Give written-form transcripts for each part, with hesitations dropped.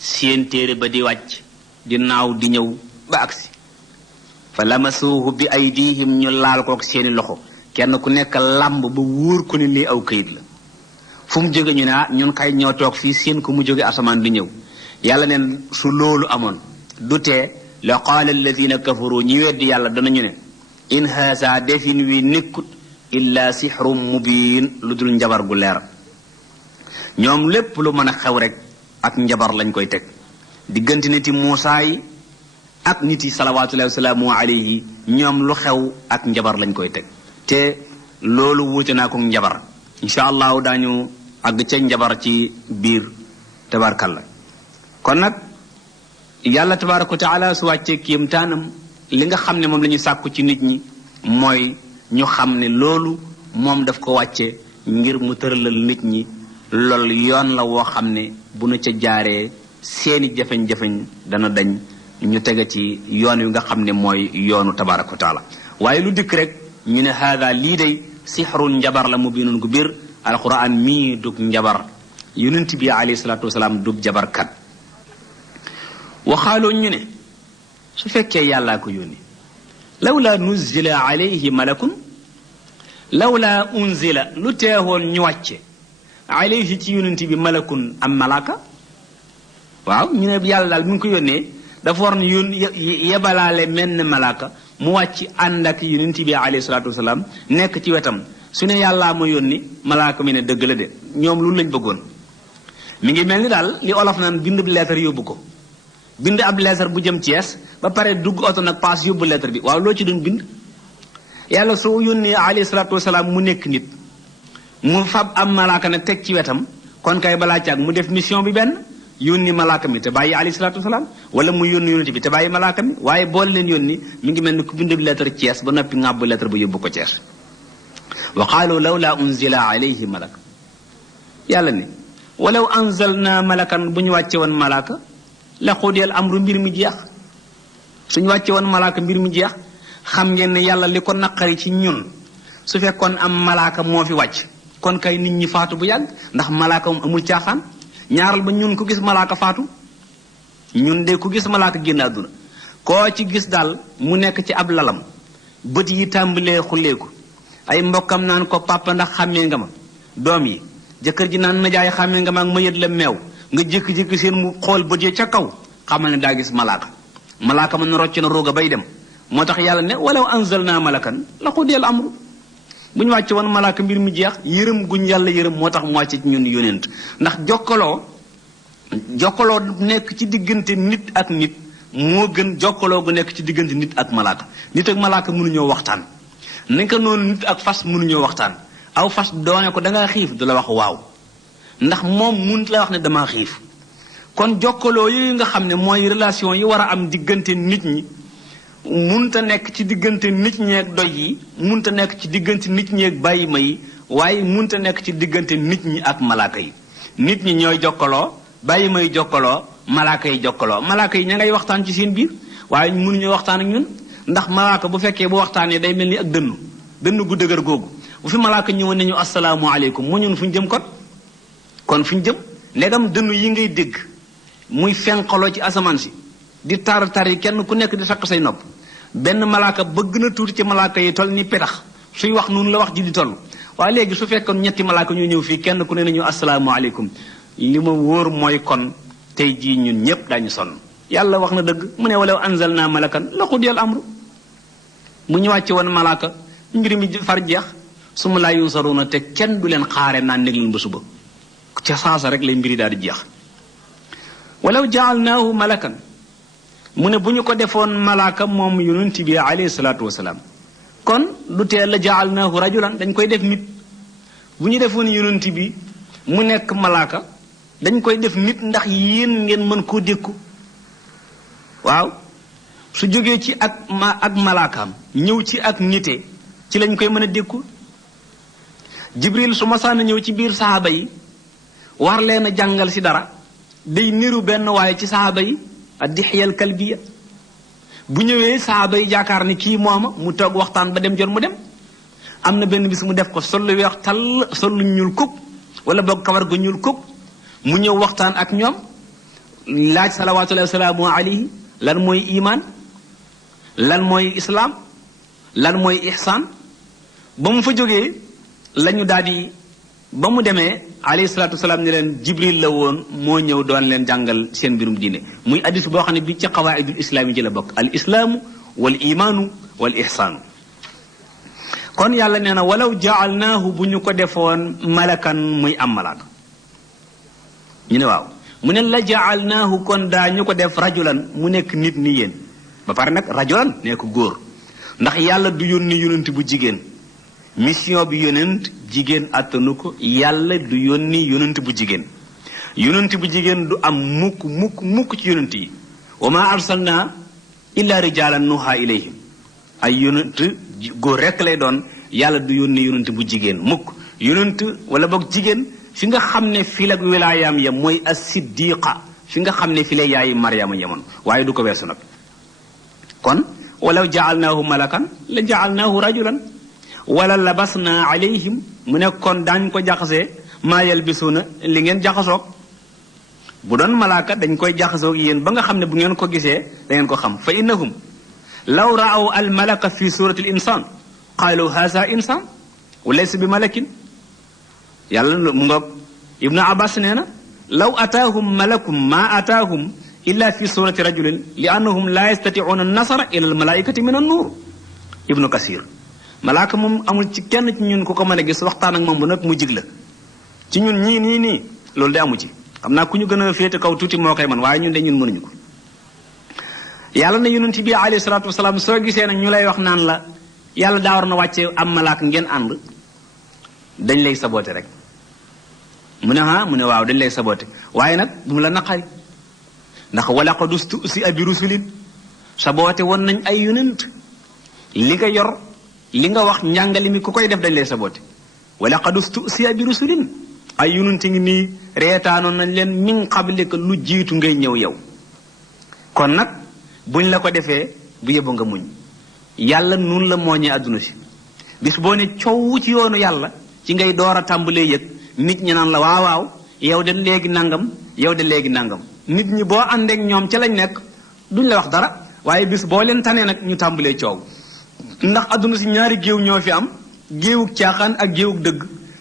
seen téere ba di wàcc di naaw di ñëw ba agsi fa lamasuuhu bi aydihim ñu laal kook seeni loxo kenn ku nekk làmb ba wóor ko ni lii aw këyit la fu mu jóge ñu ne ñun kay ñoo toog fii seen ko mu jóge asamaan di ñëw yàlla neen su loolu amoon du tee la qaala alladina kafaru ñi weddi yàlla danañu ne in haasa defin wi nekkut illa sixrum mubiin lu dul njabar gu leer ñoom lépp lu mën a xew rek ak njabar lañ koy teg diggante niti Muusaa yi ak nit yi salawaatullahi wa salaamu alayhi ñoom lu xew ak njabar lañ koy teg te loolu wuute naa ko njabar incha allahu daañu àgg ca njabar ci biir tabarkalla kon nag yàlla tabaraka wa taala su wàccee kéemtaanam li nga xam ne moom la ñu sàkku ci nit ñi mooy ñu xam ne loolu moom daf ko wàcce ngir mu tëralal nit ñi loolu yoon la woo xam ne bu nu ca jaaree seeni jafeñ-jafeñ dana dañ ñu tege ci yoon wi nga xam ne mooy yoonu tabaraka wa taala waaye lu dikk rek ñu ne haada lii day sixrun njabar la mubinun gu biir alquran mii dug njabar yonent bi alayhi salaatu wasalaam dug jabarkat waxaaloo ñu ne su fekkee yàllaa ko yónni lawla nuzila alayhi malakun lawla unzila lu teewoon ñu wàcce alayhi ci yonent bi malakun am malaaka waaw ñu ne yàlla daal bi mu ko yónnee dafa war ne yebalaale menn malaaka mu wàcc ànd ak yonent bi alayhi salaatu wasalaam nekk ci wetam su ne yàllaa ma yónni malaaka mi ne dëgg la de ñoom lu lañ bëggoon mi ngi mel ni daal li olof naan bind leetar yóbbu ko bind ab leetar bu jëm Cees ba pare dugg oto nag paas yóbbu leetar bi waaw loo ci doon bind yàlla soo yónnee alayhi salaatu wasalaam mu nekk nit mu fab am malaaka nag teg ci wetam kon kay balaa caag mu def mission bi benn yónni malaaka mi te bàyyi alayhi salaatu wasalaam wala mu yónni yónni bi te bàyyi malaaka mi waaye boole leen yónni mi ngi mel ni ku bind leetar Cees ba noppi ngàbbu leetar ba yóbbu ko Cees wa qaalu lawla unzila alayhi malak yàlla ne walaw anzalna malakan bu ñu wàcce woon malaaka la xudiyal amru mbir mi jeex suñu wàcce woon malaaka mbir mi jeex xam ngeen ne yàlla li ko naqari ci ñun su fekkoon am malaaka moo fi wàcc kon kay nit ñi faatu bu yàgg ndax malaaka moom amul caaxaan ñaaral ba ñun ku gis malaaka faatu ñun de ku gis malaaka génn àdduna koo ci gis daal mu nekk ci ab lalam bët yi tàmbalee xulleeku ay mbokkam naan ko papa ndax xàmmee nga ma doom yi jëkkër ji naan najaay xàmmee nga ma ak ma yët la meew nga jékki-jékki seen mu xool bët yi ca kaw xamal ne daa gis malaaka malaaka man rocc na rooga bay dem moo tax yàlla ne walaw anzalna malakan la qudiyal amru bu ñu wàcce woon malaaka mbir mi jeex yërëm guñ yàlla yërëm moo tax mu wàcce ci ñun yónent ndax jokkaloo nekk ci diggante nit ak nit moo gën jokkaloo gu nekk ci diggante nit ak malaaka nit ak malaaka mënuñoo waxtaan naka noonu nit ak fas mënuñoo waxtaan aw fas doone ko dangaa xiif du la wax waaw ndax moom mënut la wax ne damaa xiif kon jokkaloo yooyu nga xam ne mooy relation yi war a am diggante nit ñi munta nekk ci diggante nit ñeeg doj yi munta nekk ci diggante nit ñeeg bàyyi ma yi waaye munta nekk ci diggante nit ñi ak malaaka yi nit ñi ñooy jokkaloo bàyyi ma yi jokkaloo malaaka yi jokkaloo malaaka yi ña ngay waxtaan ci seen biir waaye mënuñoo waxtaan ak ñun ndax malaaka bu fekkee bu waxtaanee day mel ni ak dënn gu dëgër googu bu fi malaaka ñëwoon nañu asalaamualeykum mu ñun fu ñu jëm kon fu ñu jëm ndegam dënn yi ngay dégg muy fenqaloo ci asamaan si di tar yi kenn ku nekk di sakk say nopp benn malaaka bëgg na tuuti ci malaaka yi toll ni petax suy wax noonu la wax ji di toll waaye léegi su fekkoon ñetti malaaka ñoo ñëw fii kenn ku ne nañu asalaamualeykum li ma wóor mooy kon tey jii ñun ñëpp daañu sonn yàlla wax na dëgg mu ne walaw anzalna malakan la qudiyal amru bu ñu wàcce woon malaaka mbir mi far jeex su ma laa yunsaruna te kenn du leen xaare naan nekk leen ba suba ca saasa rek lay mbiri daal di jeex walaw jaalnaahu malakan mu ne bu ñu ko defoon malaaka moom yonent bi alayhi salaatu wasalaam kon du tee la jaalnaahu rajulan dañ koy def nit bu ñu defoon yonent bi mu nekk malaaka dañ koy def nit ndax yéen ngeen mën koo dékku waaw su jógee ci ak malaakaam ñëw ci ak nite ci lañ koy mën a dékku jibril su masaana ñëw ci biir sahaaba yi war leen a jàngal si dara day niru benn waaye ci sahaaba yi ad-Dihya al-Kalbiya bu ñëwee sahaaba yi jaakaar ni kii mooma mu toog waxtaan ba dem jot mu dem am na benn bis mu def ko sol lu weex tall sol lu ñuul kuk wala boog kawar gu ñuul kuk mu ñëw waxtaan ak ñoom laaj salawaatullahi wa salaamu alayhi lan mooy iman lan mooy islaam lan mooy ihsaan ba mu fa jógee lañu daal di ba mu demee alayhi salaatu wasalaam ne leen jibril la woon moo ñëw doon leen jàngal seen mbirum diine muy addis boo xam ne bi ci qawaidul islaam yi ci la bokk al islaamu wal imaanu wal ihsaanu kon yàlla nee na walaw jaalnaahu bu ñu ko defoon malakan muy am malaaka ñu ne waaw mu ne la jaalnaahu kon daa ñu ko def rajulan mu nekk nit ni yéen ba pare nag rajulan nekk góor ndax yàlla du yónni yonent bu jigéen mission bi yonent jigéen attanu ko yàlla du yónni yonent bu jigéen yonent bu jigéen du am mukk ci yonent yi wa ma arsalna illa rijalan nuha ilayhim ay yonent góor rekk lay doon yàlla du yónni yonent bu jigéen mukk yonent wala boog jigéen fi nga xam ne fi la wilaayaam ya mooy as-siddiqa fi nga xam ne fi la yaayi Maryama yemoon waaye du ko weesu nag kon walaw jaalnaahu malakan la jaalnaahu rajulan wala labasna alayhim mu ne kon daañ ko jaxasee maa yalbisuuna li ngeen jaxasoog bu doon malaaka dañ koy jaxasoog yéen ba nga xam ne bu ngeen ko gisee da ngeen ko xam fa innahum law raaw al malaka fi surati al insan qaalu haza insan wa laysa bi malakin yàlla mu ngoog ibnu abbas nee na law ataahum malakum ma ataahum illa fi surati rajulin li annahum la yastatiuuna nasara ila al malaikati min an nuur ibnu kasir malaaka moom amul ci kenn ci ñun ku ko mën a gis waxtaan ak moom bu nag mu jig la ci ñun ñii nii loolu de amu ci xam naa ku ñu gën a féete kaw tuuti moo koy man waaye ñun de ñun mënuñu ko yàlla na yonent bi alayhi salaatu wasalaam soo gisee nag ñu lay wax naan la yàlla daa war na wàcce am malaaka ngeen ànd dañ lay saboote rek mu ne mu ne waaw dañ lay saboote waaye nag bu mu la naqari ndax wala qad ustu'zi'a bi rusulin saboote woon nañ ay yonent li nga yor li nga wax njàngale mi ku koy def dañ lay saboote wala qad ustu'zi'a bi rusulin ay yonent ngi nii reetaanoon nañ leen min qablika lu jiitu ngay ñëw yow kon nag buñ la ko defee bu yebbu nga muñ yàlla nun la mooñee àdduna si bis boo ne coow ci yoonu yàlla ci ngay door a tàmbalee yëg nit ñi naan la waaw yow de léegi nangam yow de léegi nangam nit ñi boo àndeek ñoom ca lañ nekk duñ la wax dara waaye bis boo leen tanee nag ñu tàmbalee coow ndax àdduna si ñaari géew ñoo fi am géewug caaxaan ak géewug dëgg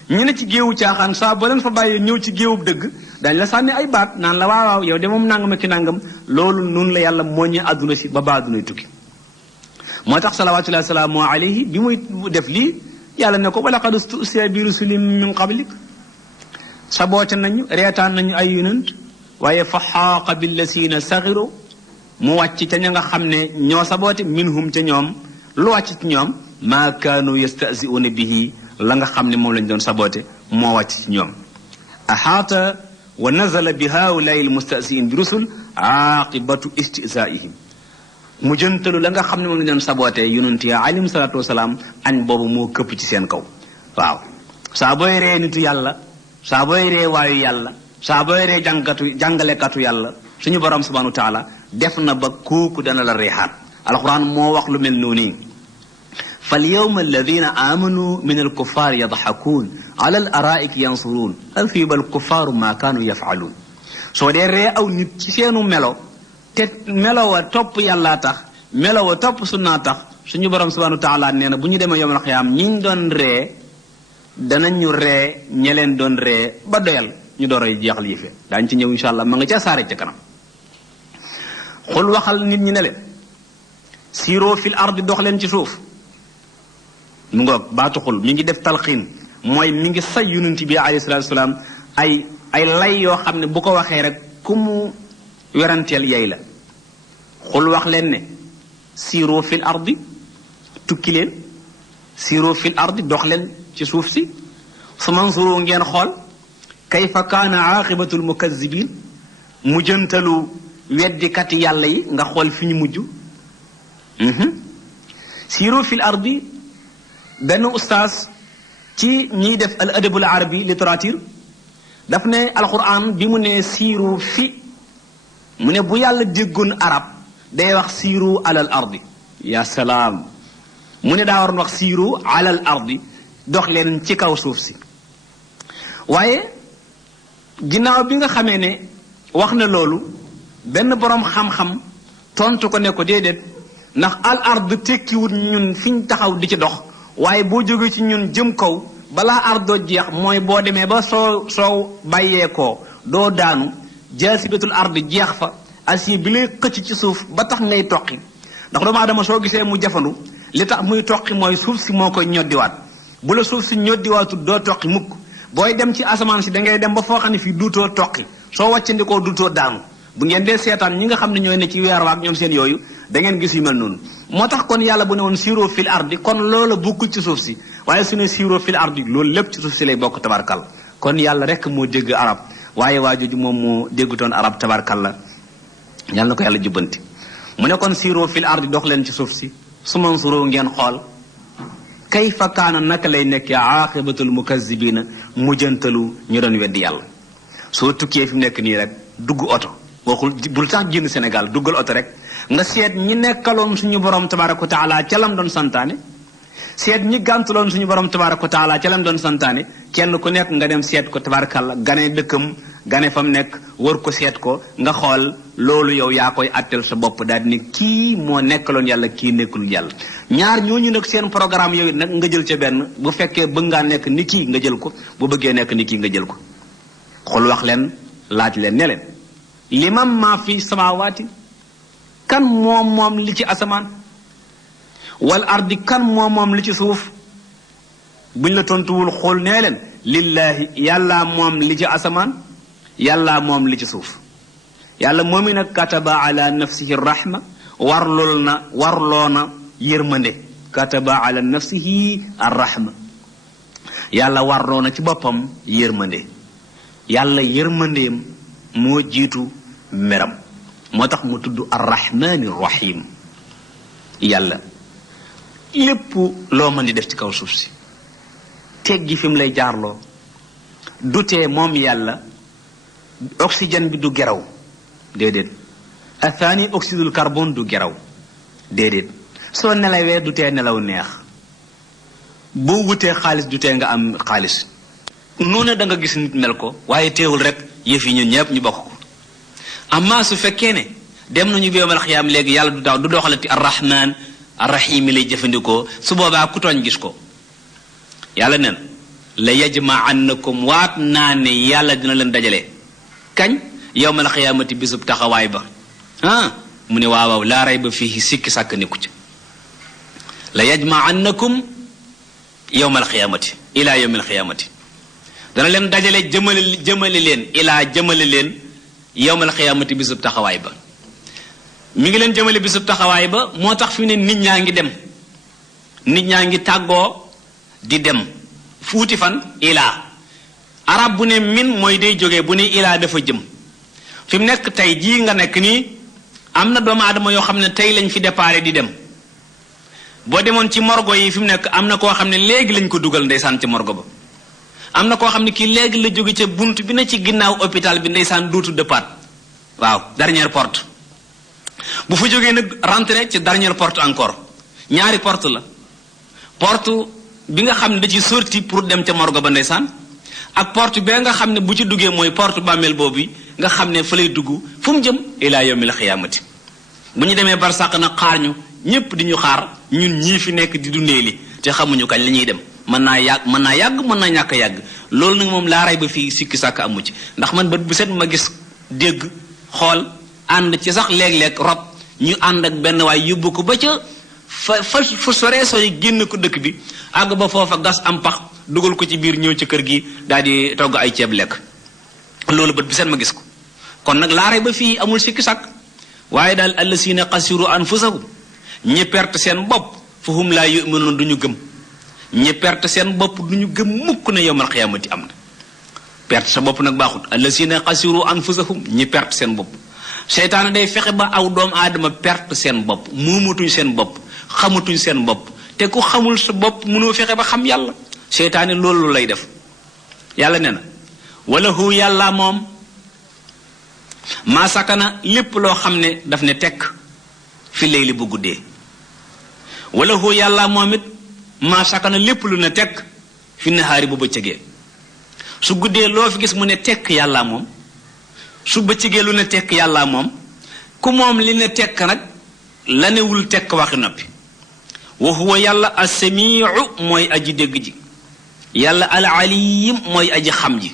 ñi ne ci géewu caaxaan saa boo leen fa bàyyee ñëw ci géewub dëgg dañ la sànni ay baat naan la waaw yow de moom nangam ak ki nangam loolu nun la yàlla mooñee àdduna si ba àddunay tukki moo tax salawaatullahi salaamu alayhi bi muy def lii yàlla ne ko wala qad ustu'zi'a bi rusulin min qablik saboote nañu reetaan nañu ay yonent waaye fa xaaqa billazina saxiru mu wàcc ca ña nga xam ne ñoo saboote minhum ca ñoom lu wàcc ci ñoom maa kaanu yastahzi'uuna bihi la nga xam ne moom lañ doon saboote moo wàcc ci ñoom ahaata wa nazala bi haulaai almustahzi'in bi rusul aaqibatu istihzaa'ihim mu jëntalu la nga xam ne moom lañ doon saboote yonent ya alayhim salaatu wasalaam añ boobu moo këpp ci seen kaw waaw saa booy ree nitu yàlla saa booy ree waayu yàlla saa booy ree jàngalekatu yàlla suñu borom subhanahu wa taala def na ba kooku dana la reexaat alquran moo wax lu mel noonu fal yawma alladina amanu min alkuffar yadxakuun ala al araiki yansuruun hal fiiba alkuffaaru ma kaanu yafaaluun soo dee ree aw nit ci seenu melo te melo wa topp yàllaa tax melo wa topp sunnaa tax suñu borom subhanahu wa taala nee na bu ñu demee yawmal qiyaam ñiñ doon ree danañu ree ña leen doon ree ba doyal ñu door a jeexal yëfe daañu ci ñëw insha allah ma nga ca saare ca kanam xul waxal nit ñi ne leen siiroo fil ardi dox leen ci suuf mu ngoog baatu xul mi ngi def talxiin mooy mi ngi say yonent bi alayhi salaatu wasalaam ay lay yoo xam ne bu ko waxee rek ku mu weranteel yey la xul wax leen ne siiroo fil ardi tukki leen siiroo fil ardi dox leen ci suuf si su mansuru ngeen xool kayfa kaana aaqibatul mukazzibin mujjantalu weddikati yàlla yi nga xool fi ñu mujj siiroo fil ardi benn ustaas ci ñiy def al adabul arabi littérature daf ne alquran bi mu ne siiru fi mu ne bu yàlla déggoon arab day wax siiru alal ardi ya salaam mu ne daa waroon wax siiru alal ardi dox leen ci kaw suuf si waaye ginnaaw bi nga xamee ne wax na loolu benn borom xam-xam tontu ko ne ko déedéet ndax al ard tekkiwut ñun fiñ taxaw di ci dox waaye boo jógee ci ñun jëm kaw balaa ardoo jeex mooy boo demee ba soo bàyyeekoo doo daanu jaasibatul ard jeex fa asi bi lay xëcc ci suuf ba tax ngay toqi ndax doomu aadama soo gisee mu jafandu li tax muy toqi mooy suuf si moo koy ñoddiwaat bu la suuf si ñoddiwaatul doo toqi mukk booy dem ci asamaan si da ngay dem ba foo xam ne fii duutoo toqi soo wàccandikoo duutoo daanu bu ngeen dee seetaan ñi nga xam ne ñooy ne ci weer waak ñoom seen yooyu da ngeen gis yu mel noonu moo tax kon yàlla bu ne woon siiroo fil ardi kon loola bokkul ci suuf si waaye su ne siiroo fil ardi loolu lépp ci suuf si lay bokk tabarkal kon yàlla rek moo dégg arab waaye waa jooju moom moo déggutoon arab tabarkal la yàlla na ko yàlla jubbanti mu ne kon siiroo fil ardi dox leen ci suuf si su mansuroo ngeen xool kayfa kaana naka lay nekk aaqibatul mukazzibina mujjantalu ñu doon weddi yàlla soo tukkee fi mu nekk nii rek dugg oto waxul bul sax génn Sénégal duggal oto rek nga seet ñi nekkaloon suñu borom tabaraka wa taala ca lam doon santaane seet ñi gàntuloon suñu borom tabaraka wa taala ca lam doon santaane kenn ku nekk nga dem seet ko tabarakalla gane dëkkam gane fa mu nekk wër ko seet ko nga xool loolu yow yaa koy attel sa bopp daal di ne kii moo nekkaloon yàlla kii nekkul yàlla ñaar ñooñu nag seen programme yooyu nag nga jël ca benn bu fekkee bëgg ngaa nekk ni kii nga jël ko bu bëggee nekk ni kii nga jël ko xool wax leen laaj leen ne leen liman maa fi samaawaati kan moom li ci asamaan wal ardi kan moom li ci suuf buñ la tontuwul xool nee leen lillaahi yàllaa moom li ci asamaan yàllaa moom li ci suuf yàlla moom i nag kataba ala nafsihi rahma warloo na yërmande kataba ala nafsihi arrahma yàlla warloo na ci boppam yërmande yàlla yërmandeem moo jiitu meram moo tax mu tudd arrahmani rahim yàlla lépp loo mën di def ci kaw suuf si teggi fi mu lay jaarloo dutee moom yàlla oxygène bi du geraw déedéet athani oxydul carbone du geraw déedéet soo nelawee du tee nelaw neex boo wutee xaalis du tee nga am xaalis noonu da nga gis nit mel ko waaye teewul rek yëf yi ñun ñëpp ñu bokk ko amma su fekkee ne dem nañu yawmal xiyaam léegi yàlla du doxalati arrahman arrahim lay jëfandikoo su boobaa ku tooñ gis ko yàlla nen la yajma'annakum waat naa ne yàlla dina leen dajale kañ yawmal xiyaamati bisub taxawaay ba mu ne waaw laa rayba fiihi sikki sàkk nekku ci la yajma'annakum yawmal xiyaamati ilaa yawmil xiyaamati dana leen dajale jëmale leen yawmal xiyaamati bisub taxawaay ba mi ngi leen jëmale bisub taxawaay ba moo tax fi ne nit ñaa ngi dem nit ñaa ngi tàggoo di dem fuuti fan ilaa arab bu ne min mooy day jógee bu ne ilaa dafa jëm fi mu nekk tey jii nga nekk nii am na doomu aadama yoo xam ne tey lañ fi déparé di dem boo demoon ci morgo yi fi mu nekk am na koo xam ne léegi lañ ko dugal ndeysaan ci morgo ba am na koo xam ne kii léegi la jóge ca bunt bi na ci ginnaaw hôpital bi ndeysaan duutu dëppaat waaw dernière porte bu fa jógee nag rentré ci dernière porte encore ñaari porte la porte bi nga xam ne da ci sorti pour dem ca morgo ba ndeysaan ak porte bee nga xam ne bu ci duggee mooy porte bàmmeel boobu nga xam ne fa lay dugg fu mu jëm ilaa yawmil xiyaamati bu ñu demee barsàq nag xaar ñu ñépp di ñu xaar ñun ñii fi nekk di dundee li te xamuñu kañ la ñuy dem mën naa yàgg mën naa ñàkk a yàgg loolu nag moom laa ray ba fii sikki sàkk amu ci ndax man bët bu set ma gis dégg xool ànd ci sax léeg-léeg rob ñu ànd ak benn waay yóbbu ko ba ca fa soree sori génn ko dëkk bi àgg ba foofa gas am pax dugal ko ci biir ñëw ci kër gi daal di togg ay ceeb lekk loolu bët bu set ma gis ko kon nag laa ray ba fii amul sikki sàkk waaye daal allasiina xasiru anfusahum ñi perte seen bopp fa hum laa yu'minuun du ñu gëm ñi perte seen bopp du ñu gëm mukk na yawmal xiyaamati am na perte sa bopp nag baaxut allasiina xasiru anfusahum ñi perte seen bopp seytaane day fexe ba aw doomu aadama perte seen bopp moomatuñ seen bopp xamatuñ seen bopp te ku xamul sa bopp mënoo fexe ba xam yàlla seytaane loolu lay def yàlla nee na wala hu yàlla moom maa sakana lépp loo xam ne daf ne tekk fi layli bu guddee wala hu yàlla moom it maa sakana lépp lu ne tekk fi nahaari bu bëccëgee su guddee loo fi gis mu ne tekk yàlla moom su bëccëgee lu ne tekk yàlla moom ku moom li ne tekk nag la newul tekk waxi noppi wa huwa yàlla as-samiu mooy aji dégg ji yàlla al-alim mooy aji xam ji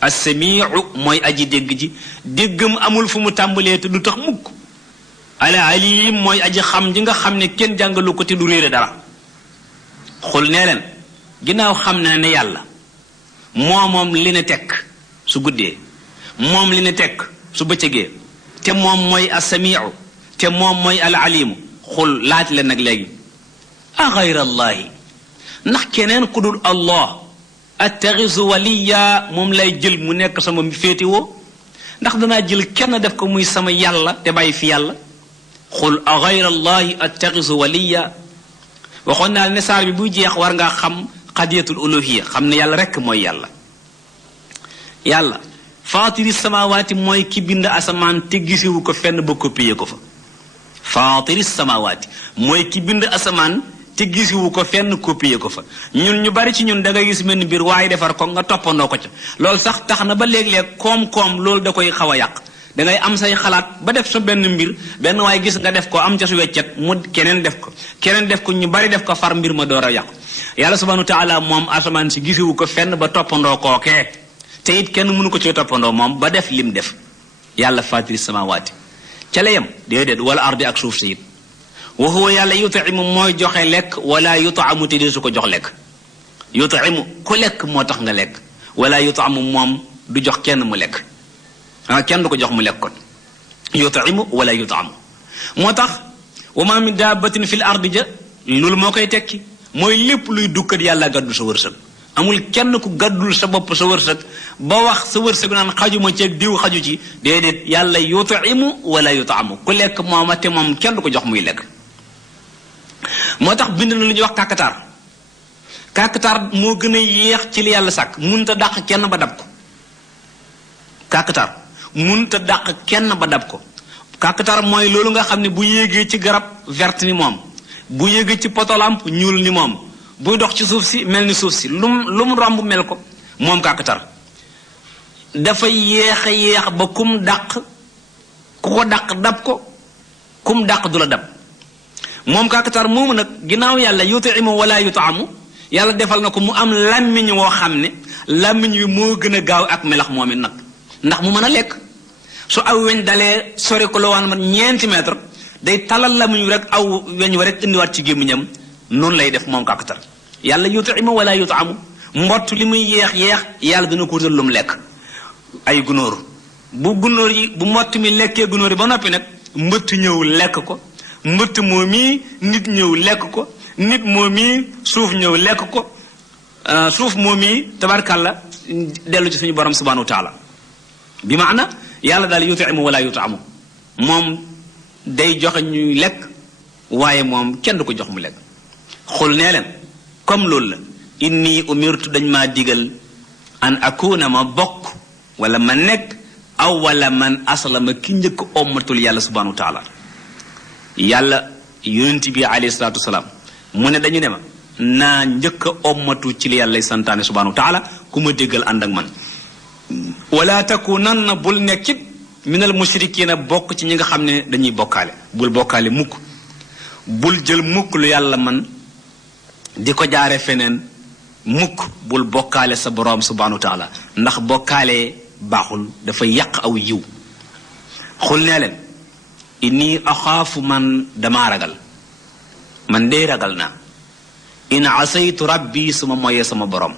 as-samiu mooy aji dégg ji déggam amul fu mu tàmbalee te du tax mukk al-alim mooy aji xam ji nga xam ne kenn jàngalu ko te du réere dara xul nee leen ginnaaw xam na ne yàlla moom li ne tekk su guddee moom li ne tekk su bëccëgee te moom mooy as-samiu te moom mooy al-alimu xul laaj leen nag léegi a gayra allahi ndax keneen ku dul allah attaxisu waliya moom lay jël mu nekk sama féetiwoo ndax danaa jël kenn def ko muy sama yàlla te bàyyi fi yàlla xul a gayra allahi attaxisu waliya waxoon naa ne saar bi buy jeex war ngaa xam qadiyatul uluhiya xam ne yàlla rekk mooy yàlla yàlla faatiri samawaati mooy ki bind asamaan te gisewu ko fenn ba copier ko fa faatiri samawaati mooy ki bind asamaan te gisiwu ko fenn copier ko fa ñun ñu bari ci ñun da nga gis mel ni mbir waaye defar ko nga toppandoo ko ca loolu sax tax na ba léeg-léeg koom-koom loolu da koy xaw a yàq da ngay am say xalaat ba def sa benn mbir benn waaye gis nga def ko am ca su weccet mu keneen def ko ñu bari def ko far mbir ma door a yàqu yàlla subhanahu wa taala moom asamaan si gisiwu ko fenn ba toppandoo kookee te it kenn mënu ko ci toppandoo moom ba def lim def yàlla fatiri samawaati ca la yem déedéet wala ardi ak suuf si it wa huwa yàlla yut'imu mooy joxe lekk wala yut'amu te su ko jox lekk yut'imu ku lekk moo tax nga lekk wala yut'amu moom du jox kenn mu lekk kenn du ko jox mu lekk kon yut'imu wala yut'amu moo tax wa ma min dabbatin fil ardi ja loolu moo koy tekki mooy lépp luy dukkat yàlla gàddu sa wërsëg amul kenn ku gàddul sa bopp sa wërsëg ba wax sa wërsëg naan xajuma ceeg diw xaju ci déedéet yàlla yut'imu wala yut'amu ku lekk mooma te moom kenn du ko jox muy lekk moo tax bind na lu ñuy wax kàkkatar moo gën a yéex ci li yàlla sàkk munta dàq kenn ba dab ko kàkkatar munta dàq kenn ba dab ko kàkkatar mooy loolu nga xam ne bu yéegee ci garab verte ni moom bu yéegee ci potolamp ñuul ni moom buy dox ci suuf si mel ni suuf si lu mu romb mel ko moom kàkkatar dafa yéex a yéex ba kum dàq ku ko dàq dab ko kum dàq du la dab moom kàkkatar moomu nag ginnaaw yàlla yut'imu wala yut'amu yàlla defal na ko mu am làmmiñ woo xam ne làmmiñ wi moo gën a gaaw ak melax moom it nag ndax mu mën a lekk su aw weñ dalee sori ko la waan man ñeenti mètre day talal làmmiñ wi rek aw weñ wa rek indiwaat ci gémmiñam noonu lay def moom kàkkatar yàlla yut'imu wala yut'amu mbott li muy yeex yàlla dina ko wutal lu mu lekk ay gunóor bu gunóor yi bu mbott mi lekkee gunóor yi ba noppi nag mbëtt ñëw lekk ko mbëtt moo mii nit ñëw lekk ko nit moo mii suuf ñëw lekk ko suuf moo mii tabarkàlla dellu ci suñu borom subhanahu wa taala bi maana yàlla daal yut'imu wala yut'amu moom day joxe ñuy lekk waaye moom kenn du ko jox mu lekk xul nee leen comme loolu la inni umirtu dañ maa digal an akuna ma bokk wala ma nekk awwala man aslama ki njëkk ommatul yàlla subhanahu wa taala yàlla yonent bi alayhi salaatu wasalaam mu ne dañu ne ma naa njëkk a ommatu ci li yàlla santaane subhanahu wa taala ku ma déggal ànd ak man wala takunanna bul nekkit minal mushrikiina bokk ci ñi nga xam ne dañuy bokkaale bul bokkaale mukk bul jël mukk lu yàlla man di ko jaare feneen mukk bul bokkaale sa boroom subhanahu wa taala ndax bokkaale baaxul dafa yàq aw yiw xul nee leen inni axaafu man damaa ragal man dee ragal naa in asaytu rabbi suma moyee sama borom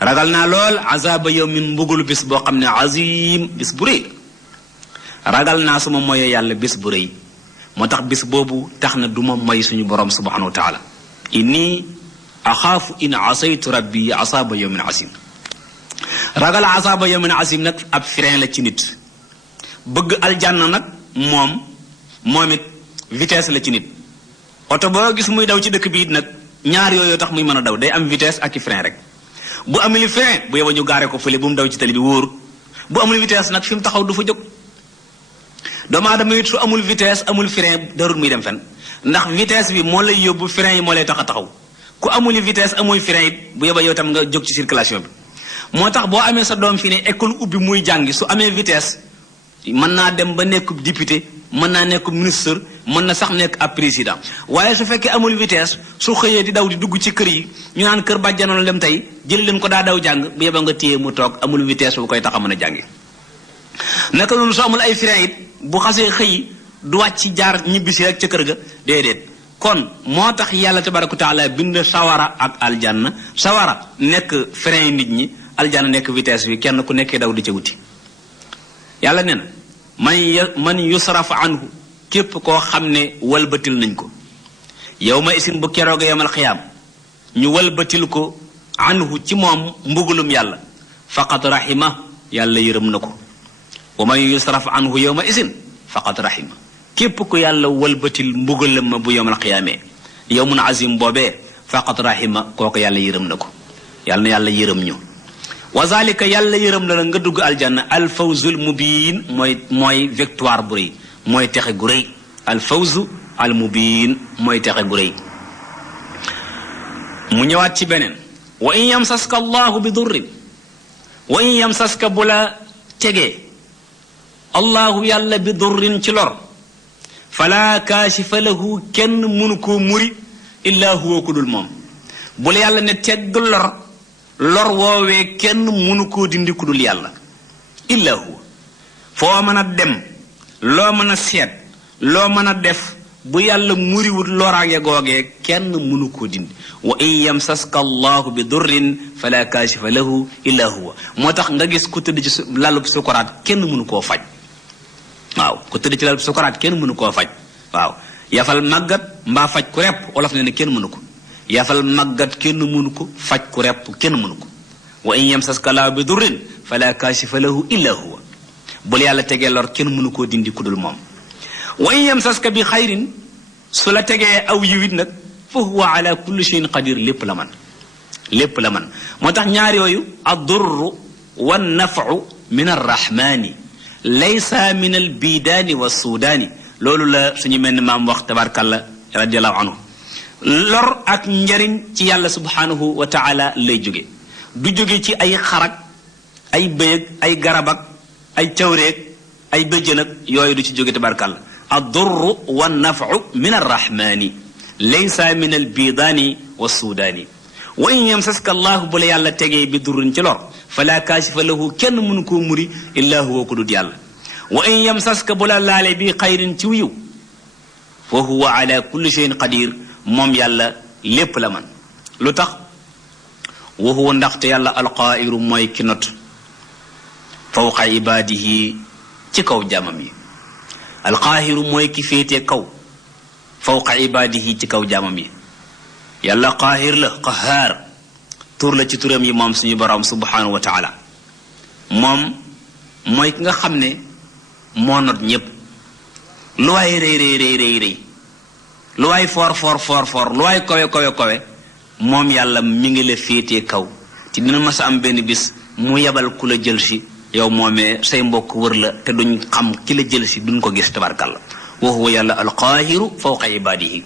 ragal naa lool azaba yawmin mbugul bis boo xam ne azim bis bu rëy ragal naa suma moyee yàlla bis bu rëy moo tax bis boobu tax na duma moy suñu borom subhanahu wa taala inni axaafu in asaytu rabbi asaba yawmin azim ragal asaba yawmin azim nag ab frein la ci nit bëgg aljanna nag moom it vitesse la ci nit oto boo gis muy daw ci dëkk bi it nag ñaar yooyu tax muy mën a daw day am vitesse ak i frein rek bu amul frein bu yeba ñu gaare ko fële bu mu daw ci tali bi wóor bu amul vitesse nag fi mu taxaw du fa jóg doomu aadama it su amul vitesse amul frein darul muy dem fen ndax vitesse bi moo lay yóbbu frein yi moo lay tax a taxaw ku amul vitesse amul frein it bu yeba yow tam nga jóg ci circulation bi moo tax boo amee sa doom fi ne école ubbi muy jàngi su amee vitesse mën naa dem ba nekk député mën naa nekk ministre mën na sax nekk ab président waaye su fekkee amul vitesse su xëyee di daw di dugg ci kër yi ñu naan kër bàjjanoon dem tey jël leen ko daa daw jàng bu yeba nga téye mu toog amul vitesse bu koy tax a mën a jàngi naka noonu su amul ay frein it bu xasee xëy du wàcc jaar ñibbisi rek ca kër ga déedéet kon moo tax yàlla tabaraka taala bind sawara ak aljanna sawara nekk frein yi nit ñi aljanna nekk vitesse bi kenn ku nekkee daw di ca wuti yàlla nee na man yusraf anhu képp koo xam ne walbatil nañ ko yow ma isin bu keroog yamal xiyaam ñu walbatil ko anhu ci moom mbugulum yàlla faqad rahima yàlla yërëm na ko wa man yusraf anhu yow ma isin faqad rahima képp ku yàlla walbatil mbugalam ma bu yamal xiyaamee yawmun azim boobee faqad rahima kooku yàlla yërëm na ko yàlla na yàlla yërëm ñu wa zalika yàlla yërëm la nga dugg aljanna alfawzul mubiin mooy victoire bu rëy mooy texe gu rëy alfawzu al mubiin mooy texe gu rëy mu ñëwaat ci beneen wa in yamsaska allahu bi durrin wa in yamsaska bu la tegee allahu yàlla bi durrin ci lor fala kaashifa lahu kenn mënu koo muri illaa huwa ku dul moom bu la yàlla ne tegg lor woowee kenn mënu koo dindi ku dul yàlla illa huwa foo mën a dem loo mën a seet loo mën a def bu yàlla muriwut loraange googee kenn mënu koo dindi wa in yamsaska allahu bi durrin fala kaashifa lahu illa huwa moo tax nga gis ku tëdd ci lalub sukuraat kenn mënu koo faj waaw ku tëdd ci lalub sukuraat kenn mënu koo faj waaw yafal màggat mbaa faj ku repp olof ne ne kenn mënu ko yafal màggat kenn mënu ko faj ku repp kenn mënu ko wa in yamsaska laahu bi durrin fala kaashifa lahu illa huwa bul yàlla tegee lor kenn mënu koo dindi ku dul moom wa in yamsaska bi xayrin su la tegee aw yiwit nag fa huwa ala kulli shay'in qadir lépp la man moo tax ñaar yooyu ad-durru wan naf'u min arrahmani laysa min albidaani wa suudaani loolu la suñu mel ni maam wax tabarkalla radiallahu anhu lor ak njariñ ci yàlla subhanahu wa taala lay jóge du jóge ci ay xarak ay bëyëg ay garabak ay cawreeg ay bëjjën ak yooyu du ci jóge tabarkalla ad-durru wan naf'u min arrahmani laysa min albidaani wa suudaani wa in yamsaska allahu bu la yàlla tegee bi durrin ci lor fala kaashifa lahu kenn mënu koo muri illa huwa ku dut yàlla wa in yamsaska bu la laale bi xayrin ci wiw fa huwa ala kulli shay'in qadir moom yàlla lépp la man lu tax wa huwa ndaxte yàlla alqaa'iru mooy ki not fawqa ibaadihi ci kaw jaamam yi alqaahiru mooy ki féete kaw fawqa ibaadihi ci kaw jaamam yi yàlla qaahir la qahaar tur la ci turam yi moom suñu borom subhanahu wa taala moom mooy ki nga xam ne moo not ñépp lu waay rëy lu waay foor lu waay kowe moom yàlla mi ngi la féetee kaw ci dina mas a am benn bis mu yebal ku la jël si yow moomee say mbokk wër la te duñ xam ki la jël si duñ ko gis tabarkalla wa huwa yàlla alqaahiru fawqa ibaadihi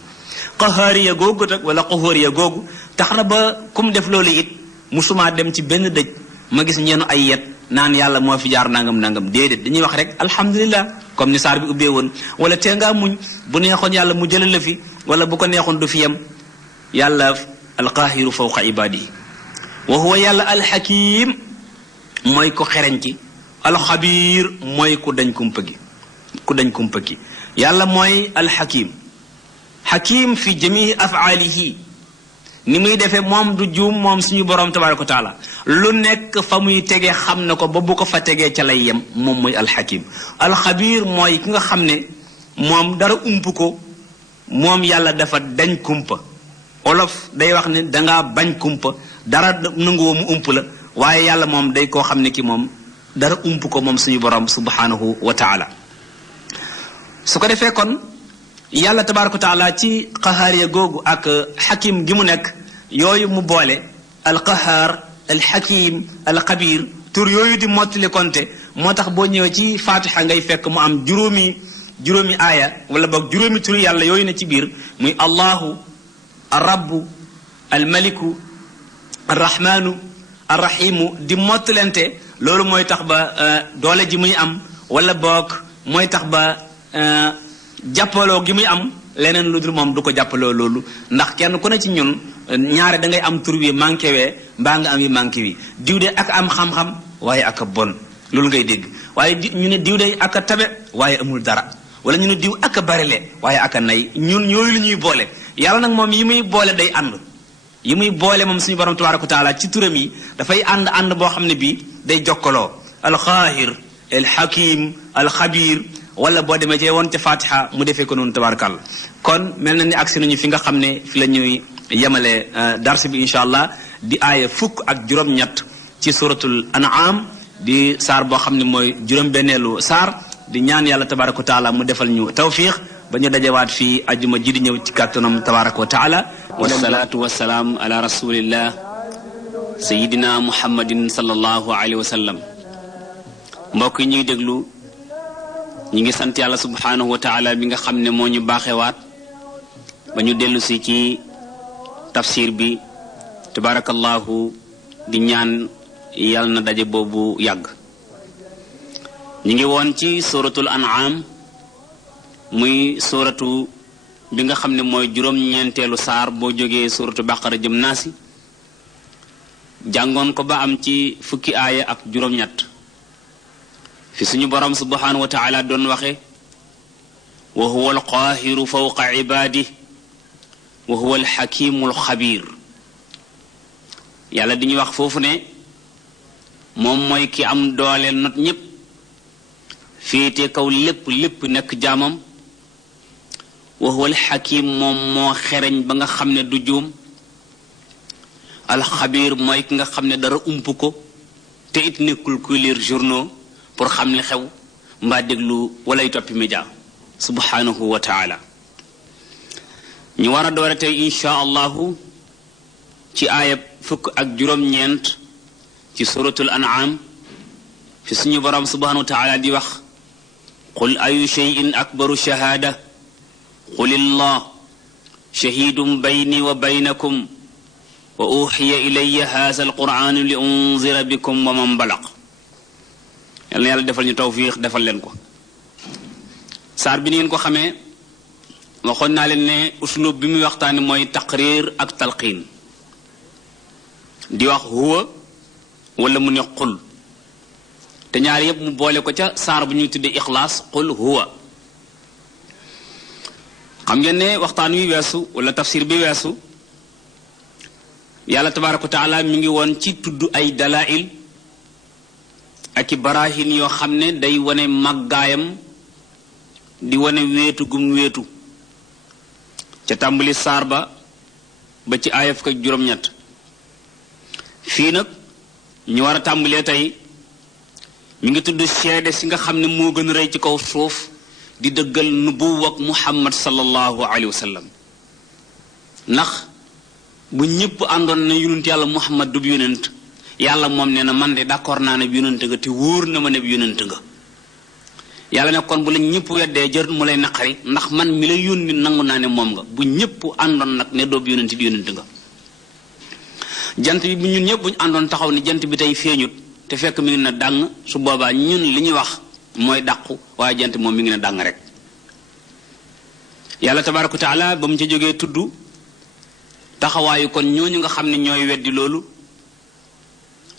qahaariya googu tak wala qahooriya googu tax na ba kum def loolu it musuma dem ci benn dëj ma gis ñeenu ay yet naan yàlla moo fi jaar nangam déedéet dañuy wax rek alhamdulillah comme ni saar bi ubbee woon wala tee ngaa muñ bu neexoon yàlla mu jëlee la fi wala bu ko neexoon du fi yem yàlla alqaahiru fawqa ibaadihi wa huwa yàlla alxakim mooy ko xereñ ci alxabiir mooy ku dañ kumpa gi yàlla mooy alxakim xakim fi jamii afaalihi ni muy defee moom du juum moom suñu borom tabaraka wa taala lu nekk fa muy tegee xam na ko ba bu ko fa tegee ca lay yem moom mooy alxakim alxabiir mooy ki nga xam ne moom dara ump ko moom yàlla dafa dañ kumpa olof day wax ne dangaa bañ kumpa dara nanguwoo mu ump la waaye yàlla moom day koo xam ne ki moom dara ump ko moom suñu borom subhanahu wa taala su ko defee kon yàlla tabaraka wa taala ci qahaariya googu ak xakim gi mu nekk yooyu mu boole alqahaar alxakim alxabir tur yooyu di mottali konte moo tax boo ñëwee ci fatiha ngay fekk mu am juróomi aaya wala boog juróomi tur yàlla yooyu ne ci biir muy allahu arrabu almaliku arrahmanu arrahimu di mottalante loolu mooy tax ba doole ji muy am wala boog mooy tax ba jàppaloo gi muy am leneen lu dul moom du ko jàppaloo loolu ndax kenn ku ne ci ñun ñaare da ngay am tur wi manqué wee mbaa nga am yi manqué wi diw de ak am xam-xam waaye ak a bon loolu ngay dégg waaye ñu ne diw de ak a tabe waaye amul dara wala ñu ne diw ak a barile waaye ak a nay ñun yooyu lu ñuy boole yàlla nag moom yi muy boole day ànd yi muy boole moom suñu borom tabaraka wa taala ci turam yi dafay ànd boo xam ne bii day jokkaloo alxaahir alxakim alxabir wala boo demee cee woon ca fatiha mu defee ko noonu tabarakàlla kon mel na ni agsi nañu fi nga xam ne fi la ñuy yemale dars bi incha allah di aaya fukk ak juróom-ñett ci suratul an'am di saar boo xam ne mooy juróom-benneelu saar di ñaan yàlla tabaraka wa taala mu defal ñu tawfiq ba ñu dajewaat fii ajuma ji di ñëw ci kàttanam tabaraka wa taala wasalaatu wasalaam ala rasulillah sayidina muhammadin sallallahu alayhi wa sallam mbokk yi ñuy déglu ñi ngi sant yàlla subhanahu wa taala bi nga xam ne moo ñu baaxewaat ba ñu dellu si ci tafsir bi tabarakallahu di ñaan yàlla na daje boobu yàgg ñi ngi woon ci suratul an'am muy suratu bi nga xam ne mooy juróom-ñeenteelu saar boo jógee suratu baqara jëm naasi jàngoon ko ba am ci fukki aaya ak juróom-ñett fi suñu borom subhanahu wa taala doon waxe wa huwa alqaahiru fawqa ibaadihi wa huwa alxakimu alxabir yàlla di ñu wax foofu ne moom mooy ki am doole not ñépp féete kaw lépp nekk jaamam wa huwa alxakim moom moo xereñ ba nga xam ne du juum alxabir mooy ki nga xam ne dara ump ko te it nekkul kuy lire journaux pour xam li xew mbaa déglu walay toppi média subhanahu wa taala ñu war a doore tey insha allahu ci aaya fukk ak juróom-ñeent ci suratul an'am fi suñu borom subhanahu wa taala di wax qul ayu shay'in akbaru shahada qulillah shahidun bayni wa baynakum wa uxiya ilayya haza alquranu li unzira bikum wa man balaq yal na yàlla defal ñu tawfiix defal leen ko saar bi ni ngeen ko xamee waxoon naa leen ne uslub bi muy waxtaane mooy taqrir ak talqiin di wax huwa wala mu ne qul te ñaar yëpp mu boole ko ca saar bu ñuy tuddee ixlaas qul huwa xam ngeen ne waxtaan wi weesu wala tafsir bi weesu yàlla tabaaraka wa taala mi ngi woon ci tudd ay dalail ak i barahin yoo xam ne day wane màggaayam di wane wéetu gum wéetu ca tàmbali saar ba ci aaya fukk ak juróom-ñett fii nag ñu war a tàmbalee tey mi ngi tudd seede si nga xam ne moo gën a rëy ci kaw suuf di dëggal nubuwak muhammad sallallahu alayhi wa sallam ndax bu ñëpp àndoon na yonent yàlla muhammad du yonent yàlla moom nee na man de d'accord naa ne yonent nga te wóor na ma ne yonent nga yàlla ne kon bu la ñëpp weddee jër mu lay naqari ndax man mi lay yónni nangu naa ne moom nga bu ñëpp àndoon nag ne doob yonent bi yonent nga jant bi bu ñun ñëpp bu ñu àndoon taxaw ne jant bi tey feeñut te fekk mi ngi na dàng su boobaa ñun li ñuy wax mooy dàqu waaye jant moom mi ngi na dàng rek yàlla tabaaraka wa taala ba mu ca jógee tudd taxawaayu kon ñooñu nga xam ne ñooy weddi loolu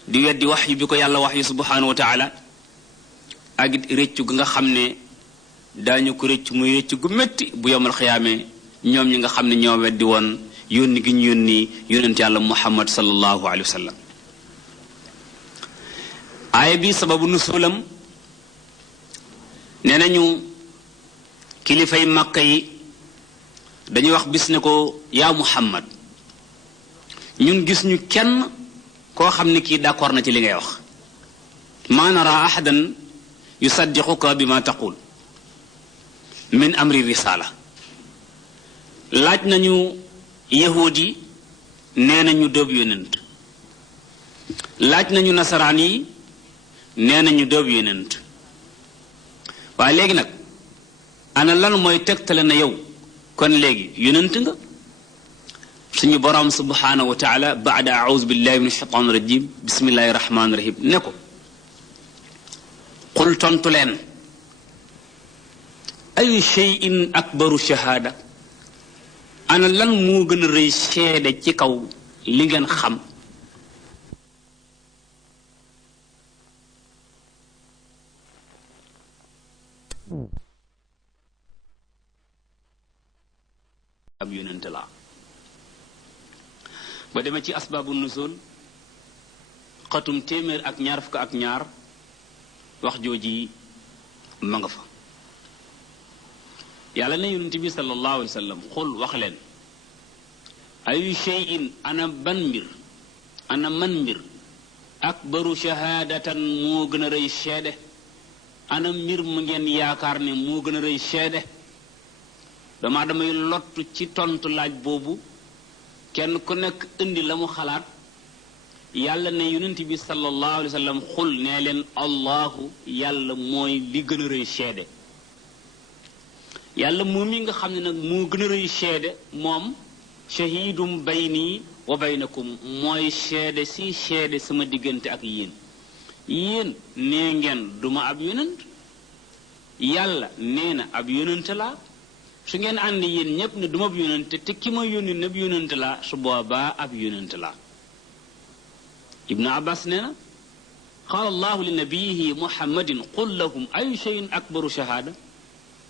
di weddi wax yu bi ko yàlla wax yu subhanahu wa taala ak it rëccu gi nga xam ne daañu ko rëcc muy rëcc gu métti bu yomal xiyaamee ñoom ñi nga xam ne ñoo weddi woon yónni gi ñu yónni yónent yàlla muhammad sallallahu alayhi wa sallam aaya bi sababu nusulam nee nañu kilifay màkka yi dañuy wax bis ne ko yaa muhammad ñun gis ñu kenn koo xam ne kii d'accord na ci li ngay wax ma nara ahadan yusaddiquka bi ma taqul min amri risala laaj nañu yahuud yi nee nañu doob yonent laaj nañu nasaraan yi nee nañu doob yonent waaye léegi nag ana lan mooy tegtale na yow kon léegi yonent nga suñu borom subhanahu wa taala baada aouzu billahi min ashaitan rajim bismillahi rahmani rahim ne ko qul tontu leen ayu shay'in akbaru shahada ana lan moo gën a rëy seede ci kaw li ngeen xam ab yonent la ba demee ci asbaabu nusul xatum téeméer ak ñaar fukk ak ñaar wax jooji ma nga fa yàlla ne yonent bi sallallahu alayhi wa sallam xul wax leen ayu shay'in ana ban mbir ana man mbir akbaru shahaadatan moo gën a rëy seede ana mbir mu ngeen yaakaar ne moo gën a rëy seede dama damay lottu ci tontu laaj boobu kenn ku nekk indi la mu xalaat yàlla ne yonent bi sallallahu alayhi wa sallam xul nee leen allahu yàlla mooy li gën a rëy seede yàlla moom mi nga xam ne nag moo gën a rëy seede moom shahidum bayni wa baynakum mooy seede si seede sama diggante ak yéen yéen nee ngeen duma ab yonent yàlla nee na ab yonent laa su ngeen ànd yéen ñépp ne duma ab yonent te ki ma yónni ne ab yonent laa su boobaa ab yonent laa ibnu abbas nee na qaala allahu li nabiyihi muhammadin qul lahum ayu shay'in akbaru shahada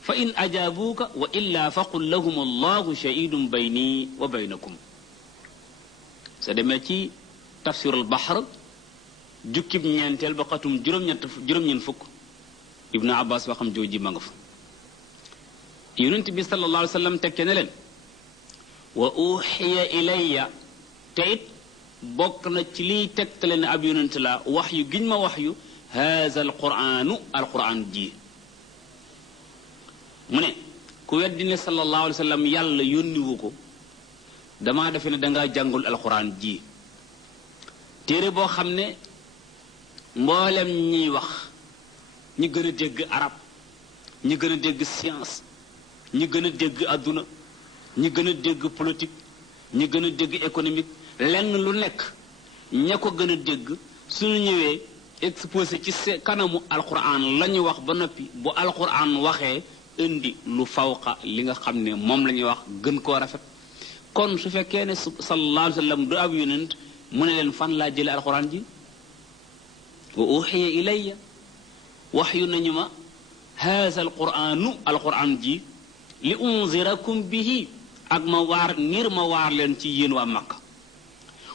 fa in ajaabuuka wa illa fa qul lahum allahu shahidun bayni wa baynakum sa demee ci tafsirul bahr jukkib ñeenteel ba xatum juróom-ñeent fukk ibnu abbas waxam jooji ma nga fa yonent bi sallallahu alayhi wa sallam tekke ne leen wa uxiya ilayya te it bokk na ci liy tegtale ne ab yonent la wax yu giñ ma wax yu haza alquran ji mu ne ku weddi ne sallallahu alayhi wa sallam yàlla yónniwu ko damaa defe ne dangaa jàngul alquran ji téere boo xam ne mboolem ñiy wax ñi gën a dégg arab ñi gën a dégg science ñi gën a dégg adduna ñi gën a dégg politique ñi gën a dégg économique lenn lu nekk ña ko gën a dégg suñu ñëwee exposé ci kanamu alquran la ñu wax ba noppi bu alquran waxee indi lu fawqa li nga xam ne moom la ñuy wax gën koo rafet kon su fekkee ne sallallahu alayhi wa sallam du ab yonent mu ne leen fan laa jële alquran ji wa uxiya ilayya wax yu nañu ma haza alquran ji li unzirakum bihi ak ma waar ngir ma waar leen ci yéen waa Makka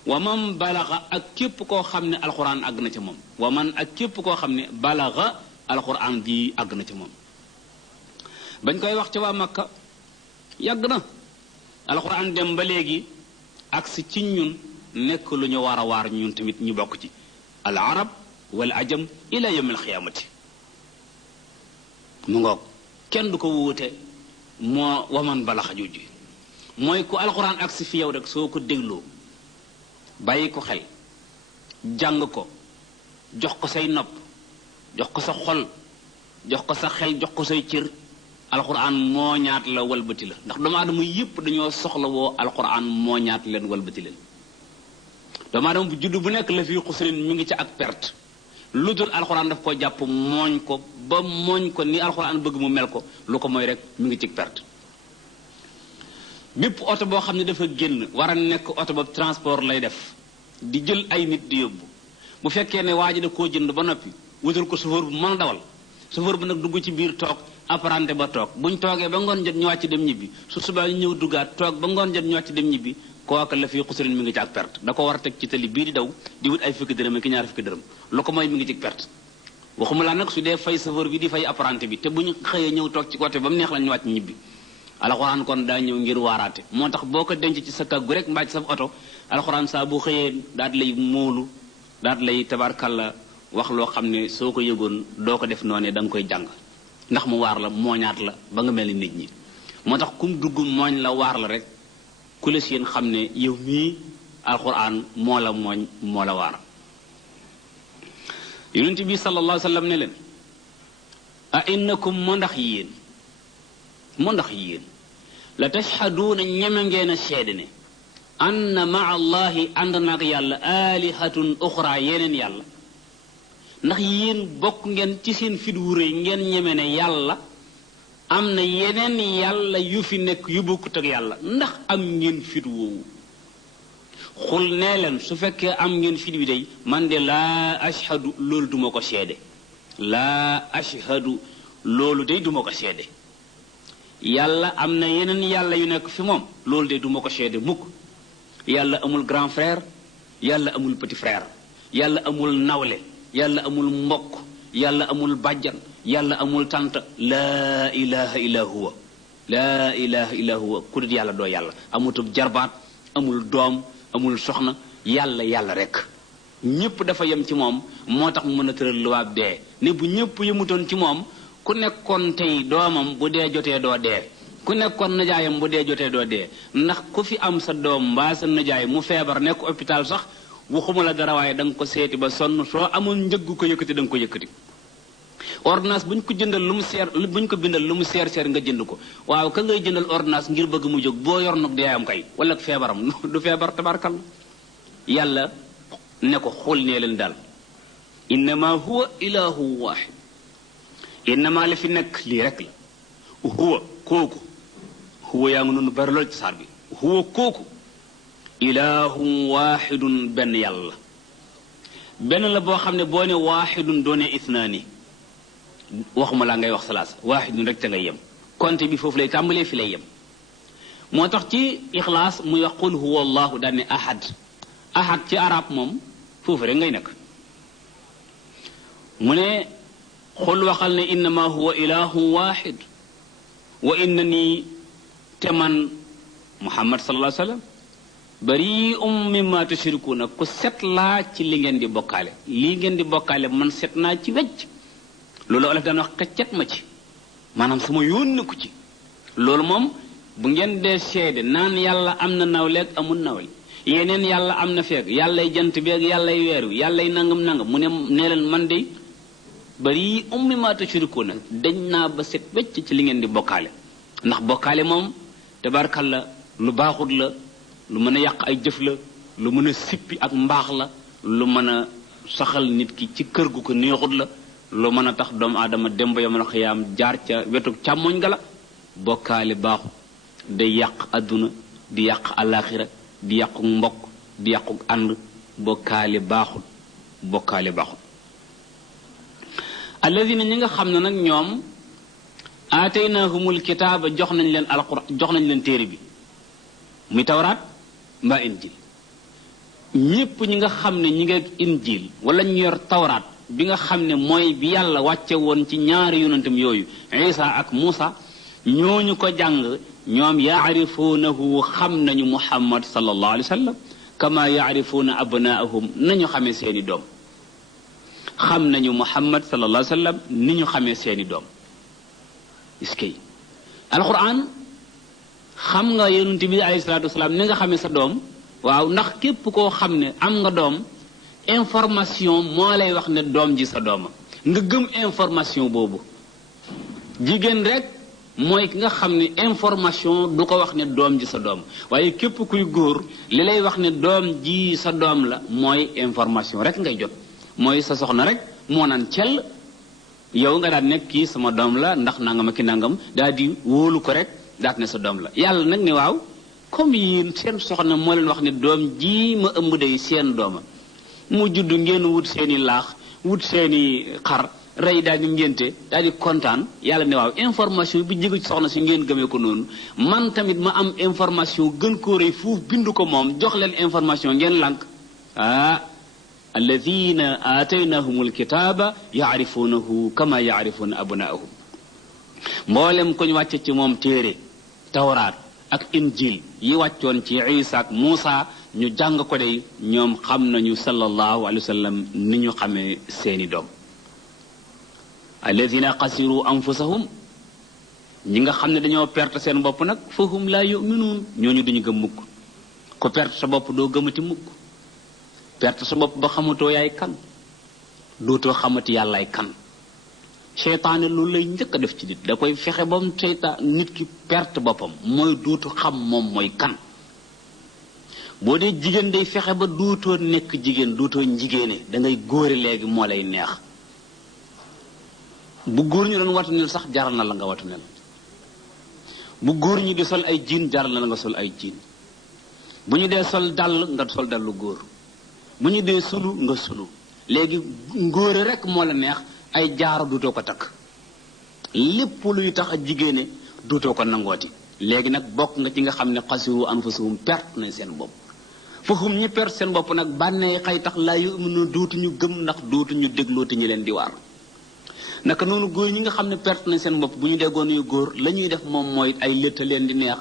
wa man balaxa ak képp koo xam ne alquran àgg na ca moom wa man ak képp koo xam ne balaxa alquran ji àgg na ca moom bañ koy wax ca waa Makka yàgg na alquran dem ba léegi ak si ci ñun nekk lu ñu war a waar ñun tamit ñu bokk ci al arab wal ajam ila yawm al xiyaamati mu ngoog kenn du ko wuute moo waman balaxa jooju mooy ku alquran ak si fi yow rek soo ko dégloo bàyyi ko xel jàng ko jox ko say nopp jox ko sa xol jox ko sa xel jox ko say cër alquran moo ñaat la walbati la ndax doomu aadama yépp dañoo soxla woo alquran moo ñaat leen walbati leen doomu aadama bu judd bu nekk la fii xusrin mi ngi ci ak perte lu dul alquran daf ko jàpp mooñ ko ba mooñ ko ni alquran bëgg mu mel ko lu ko mooy rek mi ngi ci perte bépp oto boo xam ne dafa génn war a nekk oto ba transport lay def di jël ay nit di yóbbu bu fekkee ne waa ji da koo jënd ba noppi wutal ko chauffeur bu mën a dawal chauffeur bu nag dugg ci biir toog apprenti ba toog buñ toogee ba ngoon jot ñu wàcc dem ñibbi su subaa ñu ñëw duggaat toog ba ngoon jot ñu wàcc dem ñibbi kooka la fii xusrin mi ngi ci ak perte da ko war a teg ci tali bii di daw di wut ay fukki dërëm ak ñaar fukki dërëm lu ko mooy mi ngi ci perte waxuma laa nag su dee fay chauffeur bi di fay apprenti bi te bu ñu xëyee ñëw toog ci côté ba mu neex la ñu wàcc ñibbi alxuraan kon daa ñëw ngir waaraate moo tax boo ko denc ci sa kàggu rek mbaa ci sa oto alxuraan saa bu xëyee daat lay móolu daat lay tabarkalla wax loo xam ne soo ko yëgoon doo ko def noonee da nga koy jàng ndax mu waar la mooñaat la ba nga mel ni nit ñi moo tax kum dugg mooñ la waar la rek ku la seen xam ne yow mii alxuraan moo la mooñ moo la waar yonent bi sallallahu alayhi wa sallam ne leen a innakum moo ndax yéen la tashhaduuna ñeme ngeen a seede ne anna maa allahi ànd naak yàlla aalihatun uxra yeneen yàlla ndax yéen bokk ngeen ci seen fit wu rëy ngeen ñeme ne yàlla am na yeneen yàlla yu fi nekk yu bokkut ak yàlla ndax am ngeen fit woowu xul nee leen su fekkee am ngeen fit bi day man de laa ashhadu loolu duma ko seede laa ashhadu loolu day duma ko seede yàlla am na yeneen yàlla yu nekk fi moom loolu de duma ko seede mukk yàlla amul grand frère yàlla amul petit frère yàlla amul nawle yàlla amul mbokk yàlla amul bàjjan yàlla amul tant laa ilaha illa huwa laa ilaha illa huwa ku dul yàlla doo yàlla amutub jarbaat amul doom amul soxna yàlla yàlla rek ñépp dafa yem ci moom moo tax mu mën a tëral luwaab dee ne bu ñépp yemutoon ci moom ku nekkoon tey doomam bu dee jotee doo dee ku nekkoon najaayam bu dee jotee doo dee ndax ku fi am sa doom mbaa sa najaay mu feebar nekk hôpital sax waxuma la dara waaye da nga ko seeti ba sonn soo amoon njëggu ko yëkkati da nga ko yëkkati ordonnance buñ ko jëndal lu mu seer buñ ko bindal lu mu seer nga jënd ko waaw ka ngay jëndal ordonnance ngir bëgg mu jóg boo yor nag deeyam kay wala feebaram du feebar tabarkal yàlla ne ko xool nee leen daal innama huwa ilahu wahid innama la fi nekk lii rek la huwa kooku huwa yaa ngi noonu bari lool ci saar bi huwa kooku ilahun wahidun benn yàlla benn la boo xam ne boo ne wahidun doone isnaani waxuma laa ngay wax salaasa wahidun rek te ngay yem konte bi foofu lay tàmbalee fi lay yem moo tax ci ixlaas muy wax qul huwa allahu daal ne ahad ahad ci arab moom foofu rek ngay nekk mu ne xul waxal ne innama huwa ilahun wahid wa innani te man muhammad sallallahu alayhi wa sallam bari'um mimma tushrikuuna ku set laa ci li ngeen di bokkaale lii ngeen di bokkaale man set naa ci wecc loolu olof daan wax xëccet ma ci maanaam sama yónni ko ci loolu moom bu ngeen dee seede naan yàlla am na nawleeg amul nawle yeneen yàlla am na feeg yàllay jant beeg yàllay weer wi yàllay nangam nangam mu ne nee leen man de bari ummi ma tushrikuuna dañ naa ba set wecc ci li ngeen di bokkaale ndax bokkaale moom tabarkalla lu baaxut la lu mën a yàq ay jëf la lu mën a sippi ak mbaax la lu mën a saxal nit ki ci kër gu ko neexut la lu mën a tax doomu aadama dem ba yamal xiyaam jaar ca wetu càmmoñ ga la bokkaale baaxut day yàq adduna di yàq alaxira di yàqu mbokk di yàqu ànd bokkaale baaxut bokkaale baaxut alladina ñi nga xam ne nag ñoom aataynahumul kitaaba jox nañ leen alquran jox nañ leen téere bi muy tawraat mbaa injil ñépp ñi nga xam ne ñi nga injil wala ñu yor tawraat bi nga xam ne mooy bi yàlla wàcce woon ci ñaari yonentam yooyu isa ak muusa ñooñu ko jàng ñoom yaarifuunahu xam nañu muhammad sallallahu alayhi wa sallam kama yaarifuuna abnaahum nañu xamee seeni doom xam nañu muhammad sallallahu alayhi wa sallam ni ñu xamee seeni doom iskay alquran xam nga yonent bi alayhi salaatu wasalaam ni nga xamee sa doom waaw ndax képp koo xam ne am nga doom information moo lay wax ne doom ji sa dooma nga gëm information boobu jigéen rek mooy ki nga xam ne information du ko wax ne doom ji sa doom waaye képp kuy góor li lay wax ne doom ji sa doom la mooy information rek ngay jot mooy sa soxna rek moo naan cell yow nga daan nekk kii sama doom la ndax nangam ak ki nangam daal di wóolu ko rek daat ne sa doom la yàlla nag ne waaw comme yéen seen soxna moo leen wax ne doom ji ma ëmb day seen dooma mu judd ngeen wut seeni laax wut seeni xar rey daal di ngénte daal di kontaan yàlla ne waaw information bi jóge ci soxna si ngeen gëmee ko noonu man tamit ma am information gën koo rëy fuuf bindu ko moom jox leen information ngeen lànk ah alladina aataynahumul kitaaba yaarifuunahu kama yaarifuuna abnaahum mboolem ko ñu wàcce ci moom téere tawraat ak injil yi wàccoon ci isa ak muusa ñu jàng ko dey ñoom xam nañu sallallahu alayhi wa sallam ni ñu xamee seeni doom alladina xasiru anfusahum ñi nga xam ne dañoo perte seen bopp nag fahum laa yuminuun ñooñu duñu gëm mukk ko perte sa bopp doo gëmati mukk perte sa bopp ba xamatoo yaay kan dootoo xamati yàllaay kan seytaane loolu lay njëkk a def ci nit da koy fexe ba mu nit ki perte boppam mooy dootu xam moom mooy kan boo dee jigéen day fexe ba dootoo nekk jigéen dootoo njigéene da ngay góore léegi moo lay neex bu góor ñu doon watanel sax jaral na la nga watanel bu góor ñi di sol ay jiin jaral na nga sol ay jiin bu ñu dee sol dàll nga sol dallu góor bu ñu dee sulu nga sulu léegi ngóore rek moo la neex ay jaaro duutoo ko takk lépp luy tax a jigéene duutoo ko nangooti léegi nag bokk nga ci nga xam ne xasiru anfusahum perte nañ seen bopp fahum ñi perte seen bopp nag bànnee xay tax laa yu'minu dootuñu gëm ndax dootuñu déglooti ñi leen di waar naka noonu góor ñi nga xam ne perte nañ seen bopp bu ñu déggoon yu góor la ñuy def moom mooy ay létta leen di neex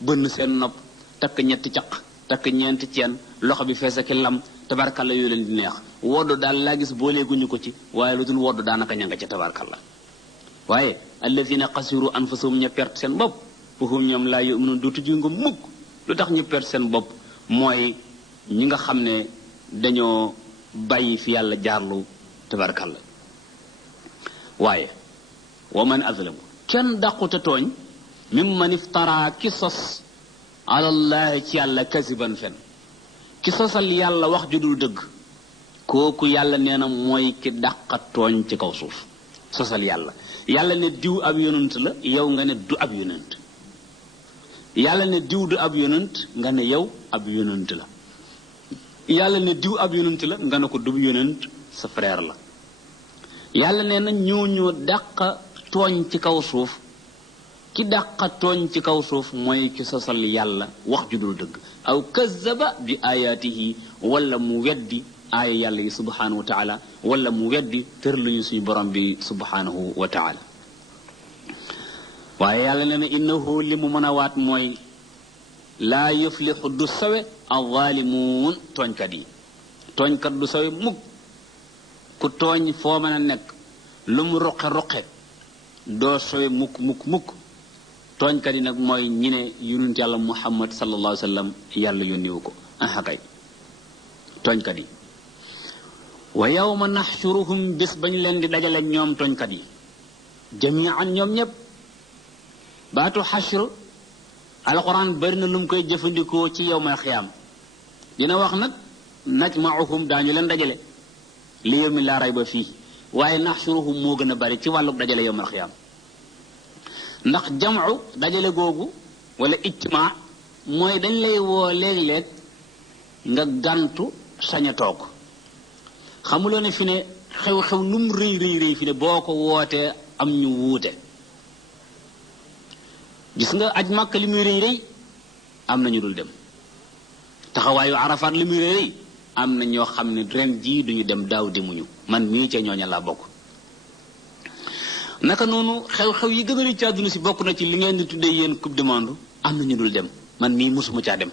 bënn seen nopp takk ñetti caq takk ñeenti ceen loxo bi fees ak lam tabarkalla yooyu leen di neex woddu daal laa gis booleeguñu ko ci waaye lu dul woddu daanaka ña nga ca tabarkalla waaye alladina xasiru anfusahum ña perte seen bopp fahum ñoom laa yu'minu dootuñu nga mukk lu tax ñu perte seen bopp mooy ñi nga xam ne dañoo bàyyi fi yàlla jaarlu tabarkalla waaye wa man azlamu kenn dàqute tooñ mimman iftara ki sos alallahi ci yàlla kasiban fen ki sosal yàlla wax ju dul dëgg kooku yàlla nee na mooy ki dàqa tooñ ci kaw suuf sosal yàlla yàlla ne diw ab yonent la yow nga ne du ab yonent yàlla ne diw du ab yonent nga ne yow ab yonent la yàlla ne diw ab yonent la nga ne ko du yonent sa frère la yàlla nee na ñoo dàqa tooñ ci kaw suuf ki dàqa tooñ ci kaw suuf mooy ki sosal yàlla wax ju dul dëgg aw kazzaba bi ayaatihi wala mu weddi aaya yàlla yi subhanahu wa taala wala mu weddi tërluñu suñu borom bi subhanahu wa taala waaye yàlla nee na innahu li mu mën a waat mooy laa yuflixu du sawe alzaalimuun tooñkat yi tooñkat du sawe mukk ku tooñ foo mën a nekk lu mu ruqe doo sawe mukk tooñkat yi nag mooy ñi ne yonent yàlla muhammad sallallahu alayhi wa sallam yàlla yónniwu ko kay tooñkat yi wa yawma naxshuruhum bis bañ leen di dajale ñoom tooñkat yi jamian ñoom ñépp baatu xashr alquran bari na lu mu koy jëfandikoo ci yawmal xiyaam dina wax nag najma'uhum daañu leen dajale li yawmi laa rayba fii waaye naxshuruhum moo gën a bari ci wàllu dajale yawmal xiyaam ndax jam'u dajale googu wala ijtimaa mooy dañ lay woo léeg-léeg nga gàntu sañ a toog xamuloo ne fi ne xew-xew lu mu rëy fi ne boo ko wootee am ñu wuute gis nga aj màkk li muy rëy am na ñu dul dem taxawaayu arafaat li muy rëy am na ñoo xam ne ren jii duñu dem daaw demuñu man mii ca ñooña laa bokk naka noonu xew-xew yi gën a rëy ci àdduna si bokk na ci li ngeen di tuddee yéen coupe du monde am na ñu dul dem man mii mosuma caa dem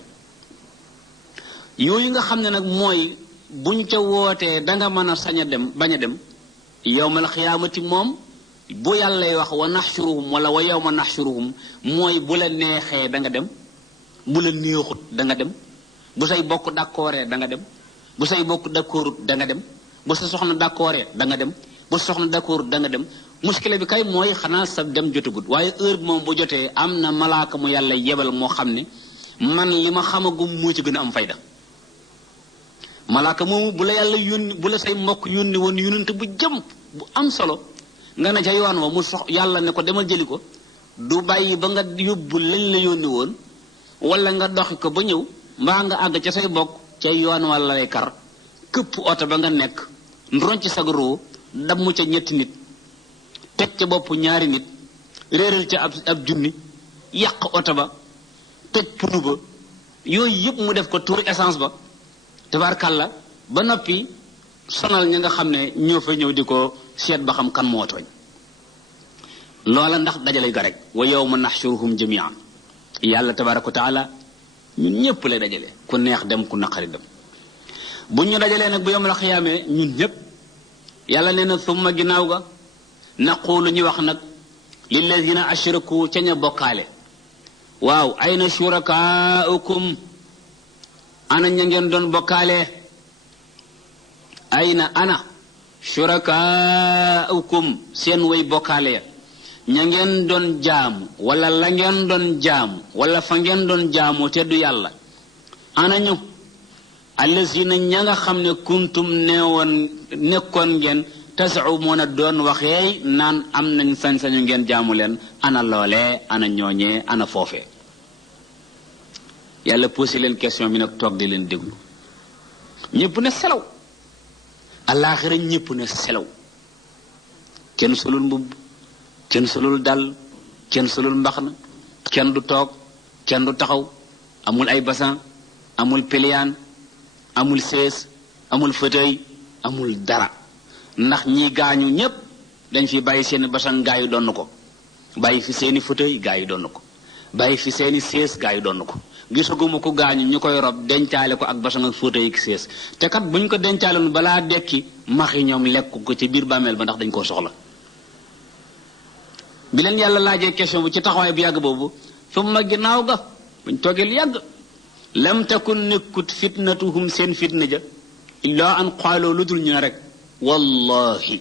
yooyu nga xam ne nag mooy buñ ca wootee danga mën a sañ a dem bañ a dem yawmal xiyaamati moom bu yàllay wax wa naxshuruhum wala wa yawma naxshuruhum mooy bu la neexee da nga dem bu la neexut da nga dem bu say bokk d'accordee da nga dem bu say bokk d'accordut da nga dem bu sa soxna d'accordee da nga dem bu sa soxna d'accordut da nga dem muskile bi kay mooy xanaa sa dem jotagut waaye heure bi moom bu jotee am na malaaka mu yàlla yebal moo xam ne man li ma xamagum moo ci gën a am fayda malaaka moomu bu la yàlla yónni bu la say mbokk yónni woon yónnante bu jëm bu am solo nga ne ca yoon wa mu sox yàlla ne ko demal jëli ko du bàyyi ba nga yóbbu lañ la yónni woon wala nga doxi ko ba ñëw mbaa nga àgg ca say bokk ca yoon wala lay kar këpp oto ba nga nekk ndron ci sag roo damm ca ñetti nit teg ca bopp ñaari nit réeral ca ab junni yàq oto ba toj punu ba yooyu yëpp mu def ko tuur essence ba tabarkàlla ba noppi sonal ña nga xam ne ñoo fa ñëw di ko seet ba xam kan moo tooñ loola ndax dajale ga rek wa yawma naxshuruhum jamian yàlla tabaraka wa taala ñun ñëpp lay dajale ku neex dem ku naqari dem bu ñu dajalee nag bu yawmal xiyaamee ñun ñëpp yàlla nee na summa ginnaaw ga naqulu ñu wax nag lilladina ashraku ca ña bokkaale waaw ayna shurakaaukum ana ña ngeen doon bokkaale ayna ana shurakaaukum seen way bokkaale ya ña ngeen doon jaamu wala la ngeen doon jaamu wala fa ngeen doon jaamu te du yàlla ana ñu allazina ña nga xam ne kuntum nekkoon ngeen tas'umuuna doon waxee naan am nañ sañ-sañu ngeen jaamu leen ana loolee ana ñooñee ana foofee yàlla posé leen question bi nag toog di leen déglu ñëpp ne selaw alaaxira ñëpp ne selaw kenn solul mbubb kenn solul dal kenn solul mbaxna kenn du toog kenn du taxaw amul ay basan amul piliyaan amul sées amul fauteuil amul dara ndax ñi gaañu ñépp dañ fi bàyyi seeni basan gaa yi donn ko bàyyi fi seeni fauteuil gaa yi donn ko bàyyi fi seeni sées gaa yi donn ko gisaguma ko gaañu ñu koy rob dencaale ko ak basan ak fauteuil ak sées te kat buñ ko dencaaloon balaa dekki maxi ñoom lekk ko ci biir bàmmeel ba ndax dañ koo soxla bi leen yàlla laajee question bu ci taxawaay bu yàgg boobu summa ginnaaw ga buñ toogee lu yàgg lam takun nekkut fitnatuhum seen fitna ja illaa an qaaloo lu dul ñu ne rek wallahi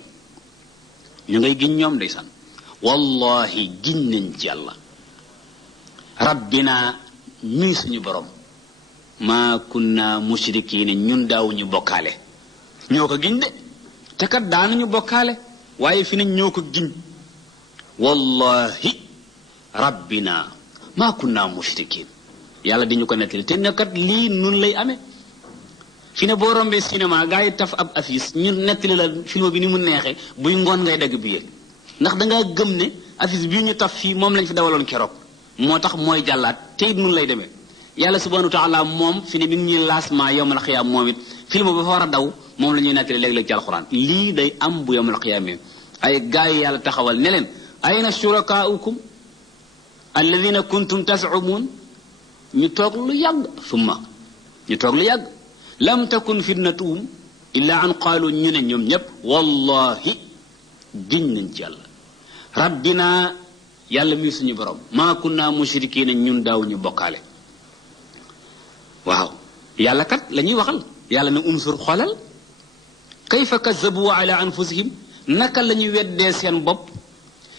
ñu ngay giñ ñoom ndeysaan wallahi giñ nañ ci yàlla rabbina mii suñu borom maa kunna mushrikiin ñun daawuñu bokkaale ñoo ko giñ de te kat daanuñu bokkaale waaye fi ne ñoo ko giñ wallahi rabbina maa kunna mushrikiin yàlla di ñu ko nettali te ne kat lii nun lay amee fi ne boo rombee cinéma gaa yi taf ab affiche ñu nettali la film bi ni mu neexee buy ngoon ngay dagg bi yéeg ndax dangaa gëm ne affiche bii ñu taf fii moom lañ fi dawaloon keroog moo tax mooy jàllaat te it nun lay demee yàlla subhanahu wa taala moom fi ne mi ngi ñuy laasma yawmal xiyaam moom it film ba fa war a daw moom la ñuy nettali léeg-léeg ci alxuraan lii day am bu yawmal xiyaam ay gaa yi yàlla taxawal ne leen ayna shurakaaukum alladina kuntum tasumuun ñu toog lu yàgg summa ñu toog lu yàgg lam takun fitnatuhum illa an qaalu ñu ne ñoom ñépp wallahi giñ nañ ci yàlla rabbina yàlla mi suñu borom maa kunna mushrikiina ñun daaw ñu bokkaale waaw yàlla kat la ñuy waxal yàlla ne unsur xoolal kayfa kazzabu ala anfusihim naka la ñuy weddee seen bopp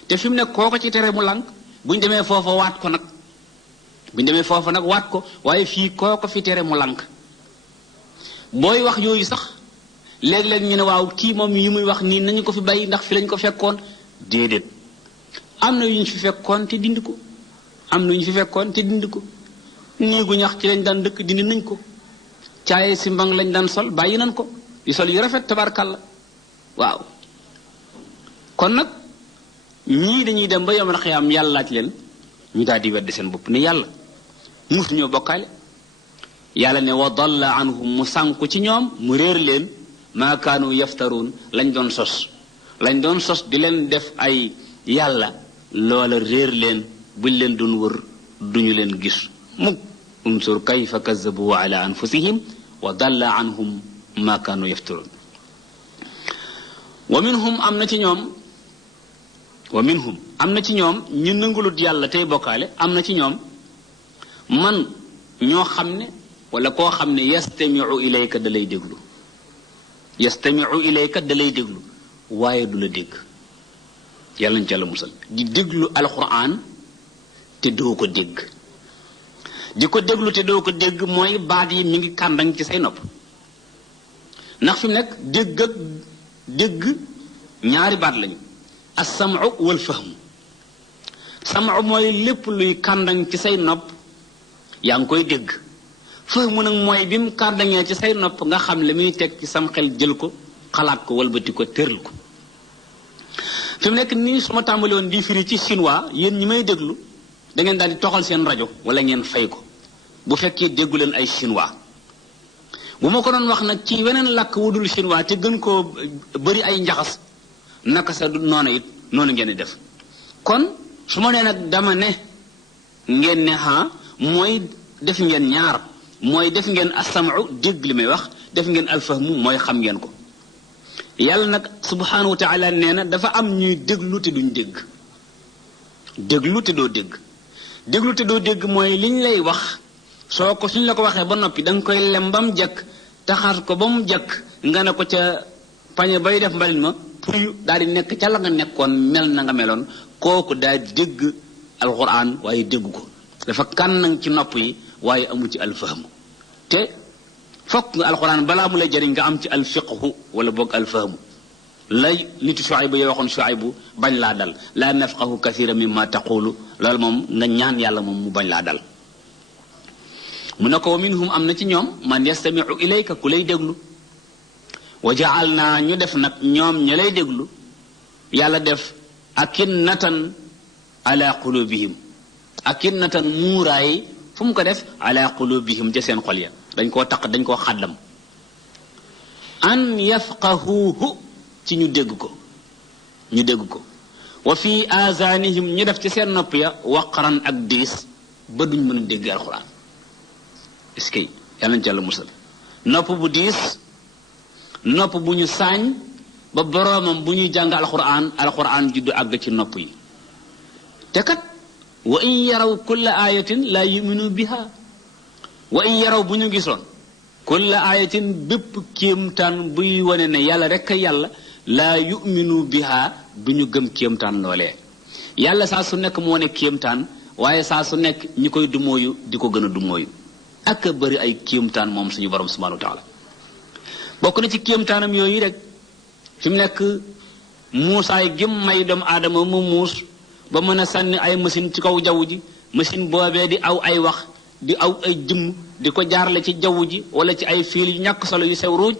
te fi mu ne kooko ci tere mu lànk buñ demee foofa waat ko nag buñ demee foofa nag waat ko waaye fii kooko fi tere mu lànk booy wax yooyu sax léeg-léeg ñu ne waaw kii moom yi muy wax nii nañu ko fi bàyyi ndax fi lañ ko fekkoon déedéet am na yu ñu fi fekkoon te dindi ko am na yu ñu fi fekkoon te dindi ko néegu ñax ci lañ daan dëkk dindi nañ ko caaye si mbang lañ daan sol bàyyi nañ ko di sol yu rafet tabarkalla waaw kon nag ñii dañuy dem ba yomal xiyaam yàlla laaj leen ñu daal di weddi seen bopp ne yàlla musu ñoo bokkaale yàlla ne wa dalla anhum mu sànku ci ñoom mu réer leen maa kaanu yaftaruun lañ doon sos di leen def ay yàlla loola réer leen buñ leen doon wër duñu leen gis mukk unsur kayfa kazzabu ala anfusihim wa dalla anhum maa kaanu yaftaruun wa minhum am na ci ñoom ñu nangulut yàlla tey bokkaale am na ci ñoom man ñoo xam ne wala koo xam ne yastamiu ilayka da lay déglu waaye du la dégg yàlla nañ ci yàlla musal di déglu alquran te doo ko dégg di ko déglu te doo ko dégg mooy baat yi mi ngi kàndang ci say nopp ndax fi mu nekk dégg ak dégg ñaari baat lañu as-sam'u wal fahmu sam'u mooy lépp luy kàndang ci say nopp yaa ngi koy dégg fahmu nag mooy bi mu kàndangee ci say nopp nga xam li muy teg ci sam xel jël ko xalaat ko walbati ko tëral ko fi mu nekk nii su ma tàmbali woon di firi ci chinois yéen ñi may déglu da ngeen daal di toxal seen rajo wala ngeen fay ko bu fekkee déggu leen ay chinois bu ma ko doon wax nag ci weneen làkk wudul chinois te gën koo bëri ay njaxas naka sa noonu it noonu ngeen di def kon su ma nee nag dama ne ngeen ne mooy def ngeen ñaar mooy def ngeen as-sam'u dégg li may wax def ngeen al-fahmu mooy xam ngeen ko yàlla nag subhanahu wa taala nee na dafa am ñuy déglu te duñ dégg déglu te doo dégg mooy liñ lay wax soo ko suñ la ko waxee ba noppi da nga koy lem ba mu jekk taxaar ko ba mu jekk nga ne ko ca pañe bay def mbalit ma puy daal di nekk ca la nga nekkoon mel na nga meloon kooku daal di dégg alquran waaye dégg ko dafa kànnang ci nopp yi waaye amu ci alfahmu te fokk nga alquran balaa mu lay jëriñ nga am ci alfiqhu wala boog alfahmu lay nitu Shuaybu yo waxoon Shuaybu bañ laa dal la nafqahu kathira mimma taqulu loolu moom nga ñaan yàlla moom mu bañ laa dal mu ne ko wa minhum am na ci ñoom man yastami'u ilayka ku lay déglu wa ja'alna ñu def nag ñoom ña lay déglu yàlla def akinnatan ala qulubihim akinnatan muuraay fu mu ko def ala qulubihim ca seen xol ya dañ koo taq dañ koo xàddam an yafqahuhu ci ñu dégg ko wa fi azanihim ñu def ci seen nopp ya waqaran ak diis ba duñ mën a dégg alquran est-ce que yàlla nañ ci yàlla musal nopp bu diis nopp bu ñu saañ ba boroomam bu ñuy jàng alquran juddu àgg ci nopp yi te kat wa in yaraw kulla ayatin la yuminu biha wa in yaraw bu ñu gisoon kulla ayatin bépp kéemtaan buy wane ne yàlla rek a yàlla laa yuminu biha du ñu gëm kéemtaan loolee yàlla saa su nekk moo ne kéemtaan waaye saa su nekk ñi koy dumóoyu di ko gën a dumóoyu ak a bëri ay kéemtaan moom suñu borom subhanahu wa taala bokk na ci kéemtaanam yooyu rek fi mu nekk muusaay gim may doomu aadama mu muus ba mën a sànni ay machine ci kaw jaww ji machine boobee di aw ay wax di aw ay jëmm di ko jaarale ci jaww ji wala ci ay fiil yu ñàkk solo yu sew ruuj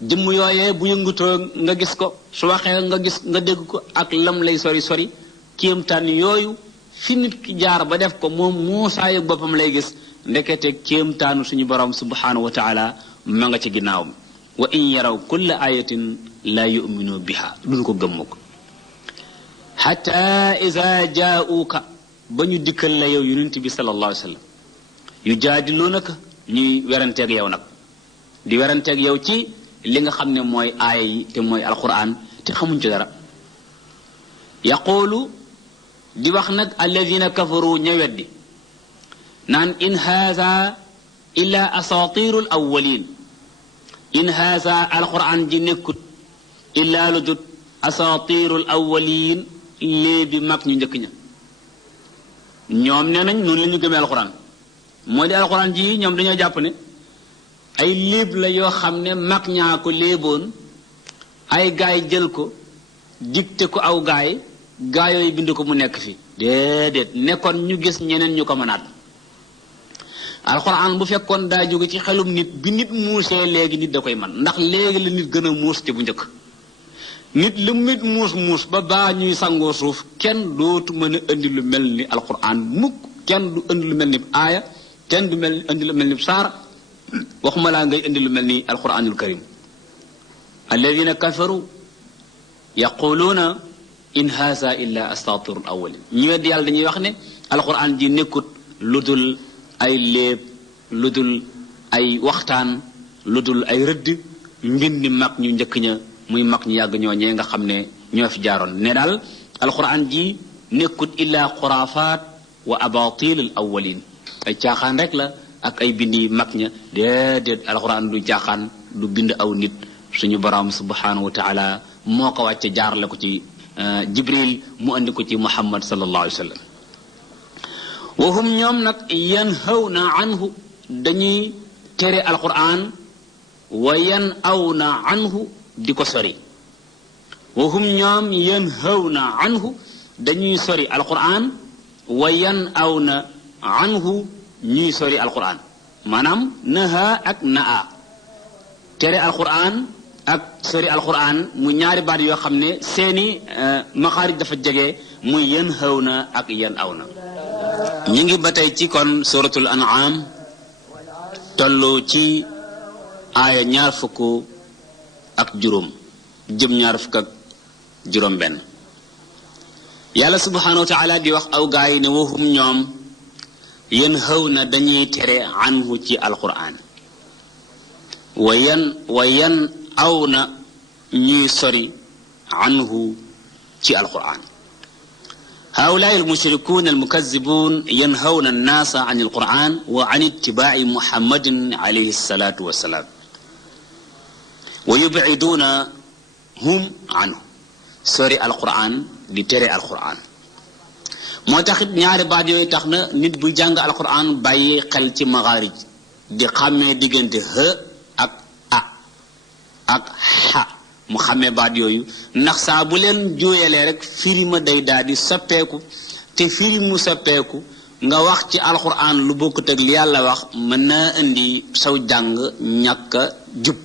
jëmm yooyee bu yëngutoo nga gis ko su waxee nga dégg ko ak lam lay sori kéemtaan yooyu fi nit ki jaar ba def ko moom muusaayu boppam lay gis ndekete kéemtaanu suñu borom subhanahu wa taala ma nga ci ginnaawam wa in yaraw kulla ayatin la yuminu biha duñ ko gëmm ko hatta iza jaa'uka ba ñu dikkal la yow yonent bi sallallahu alayhi wa sallam yu jaadiloonaka ñuy weranteeg yow nag di weranteeg yow ci li nga xam ne mooy aaya yi te mooy alquran te xamuñ ci dara yaqulu di wax nag alladina kafaru ña weddi naan in haza illa asatirul awwalin in haza alquran ji nekkut illa lu dut asatirul awwalin léebi mag ñu njëkk ña ñoom nee nañ noonu la ñu gëmee alquran moo di alquran ji ñoom dañoo jàpp ne ay léeb la yoo xam ne mag ñaa ko léeboon ay gaay jël ko dicté ko aw gaay yooyu bind ko mu nekk fi déedéet nekkoon ñu gis ñeneen ñu ko mënaat alxuraan bu fekkoon daa jóge ci xelum nit bi nit muusee léegi nit da koy man ndax léegi la nit gën a muus te bu njëkk nit lu nit muus ba baa ñuy sangoo suuf kenn dootu mën a indi lu mel ni alxuraan mukk kenn du indi lu mel ni aaya kenn du indi lu mel ni saar waxuma laa ngay indi lu mel ni alxuraanul karim alladina kafaru yaquluuna in haza illa astatirul awwalin ñu weddi yàlla dañuy wax ne alxuraan ji nekkut lu dul ay léeb lu dul ay waxtaan lu dul ay rëdd mbindi mag ñu njëkk ña muy mag ñu yàgg ñoo ñee nga xam ne ñoo fi jaaroon ne daal alxuraan ji nekkut illa xuraafaat wa abatil al awwalin ay caaxaan rek la ak ay bindi mag ña déedéet alxuraan du caaxaan du bind aw nit suñu borom subhanahu wa taala moo ko wàcce jaarale ko ci jibril mu andi ko ci muhammad sallallahu alayhi wa sallam wahum ñoom nag yanhawna anhu dañuy tere alquran wa yanawna anhu di ko sori wahum ñoom yanhawna anhu dañuy sori alquran wa yanawna anhu ñuy sori alquran maanaam naha ak naa tere alquran ak sori alquran mu ñaari baat yoo xam ne seeni maxaarij dafa jege muy yanhawna ak yanawna ñi ngi ba tey ci kon suratul an'am tollu ci aaya 20 ak juróom jëm 20 ak juróom benn yàlla subhanahu wa ta'ala di wax aw gaay ne wahum ñoom yanhawna dañuy tere anhu ci alquran wa yan awna ñuy sori anhu ci alquran هؤلاء المشركون المكذبون ينهون الناس عن القرآن وعن اتباع محمد عليه الصلاة والسلام ويبعدون هم عنه سوري القرآن لتري القرآن moo taxit ñaari baat yooyu tax na nit bu jàng alquran bàyyi xel ci maxaarij di xàmmee diggante h ak a ak xa mu xàmmee baat yooyu ndax saa bu leen jooyalee rek firi ma day daal di soppeeku te firi mu soppeeku nga wax ci alxuraan lu bokkut ak li yàlla wax mën naa indi saw jàng ñàkk a jub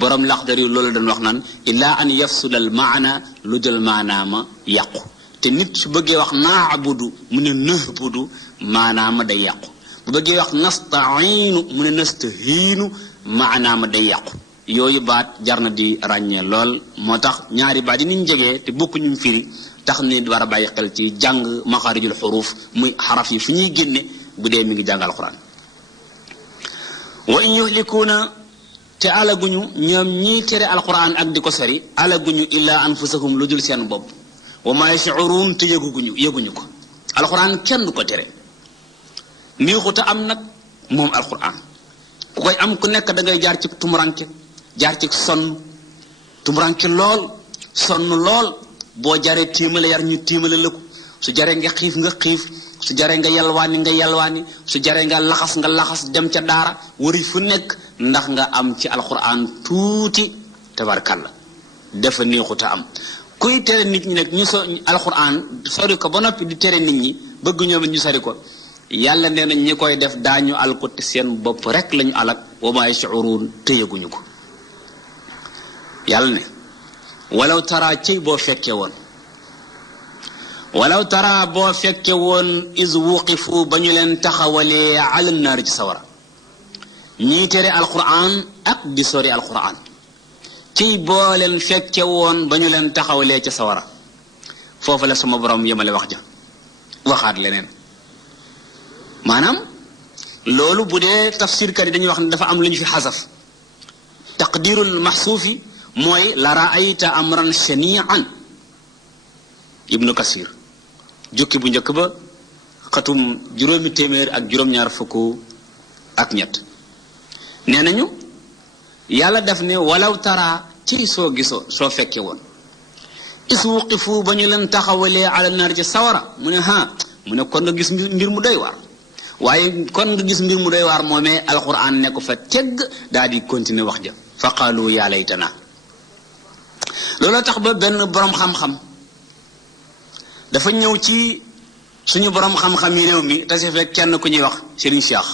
borom laxdar yi loolu dañ wax naan illaa an yafsudal maana lu jël maanaama yàqu te nit su bëggee wax naabudu mu ne nahbudu maanaama day yàqu bu bëggee wax nasta'iinu mu ne nastahiinu maanaama day yàqu yooyu baat jar na di ràññee lool moo tax ñaari baat yi niñ jegee te bokkuñu firi tax ni war a bàyyi xel ci jàng maxaarijul xuruuf muy xaraf yi fi ñuy génne bu dee mi ngi jàng alxuraan wa in yuhlikuuna te alaguñu ñoom ñii tere alxuraan ak di ko sori alaguñu illaa anfusahum lu dul seen bopp wa maa yash'uruun te yëguñu ko alxuraan kenn du ko tere neexuta am nag moom alxuraan ku koy am ku nekk da ngay jaar ci tumuranke jaar ci sonn tumuranke lool sonn lool boo jaree tiimale yar ñu tiimale la ko su jaree nga xiif nga xiif su jaree nga yalwaani nga yalwaani su jaree nga laxas dem ca daara wari fu nekk ndax nga am ci alxuraan tuuti tabarkalla dafa neexuta am kuy tere nit ñi nag ñu alxuraan sori ko ba noppi di tere nit ñi bëgg ñoom ñu sori ko yàlla nee na ñi koy def daañu alko te seen bopp rek lañu alak wa maa yash'uruun téyeguñu ko yàlla ne walaw tara cey boo fekke woon is wuqifu ba ñu leen taxawalee ala naari ci sawara ñii tere alquran ak di sori alquran cey boo leen fekke woon ba ñu leen taxawalee ca sawara foofu la sama borom yemale wax ja waxaat leneen maanaam loolu bu dee tafsirkat yi dañuy wax ne dafa am lu ñu fi xasaf taqdirul maxsuufi mooy la raayta amran shani'an ibnu kasir jukki bu njëkk ba xatum 823 nee nañu yàlla def ne walaw tara ci soo gisoo soo fekke woon is wuqifu ba ñu leen taxawalee ala naar ci sawara mu ne mu ne kon nga gis mbir mu doy waar waaye kon nga gis mbir mu doy waar moomee alquran ne ko fa tegg daal di continuer wax ja fa qaalu yaa laytana looloo tax ba benn borom xam-xam dafa ñëw ci suñu borom xam-xam yi réew mi tase fekk kenn ku ñuy wax Serigne Cheikh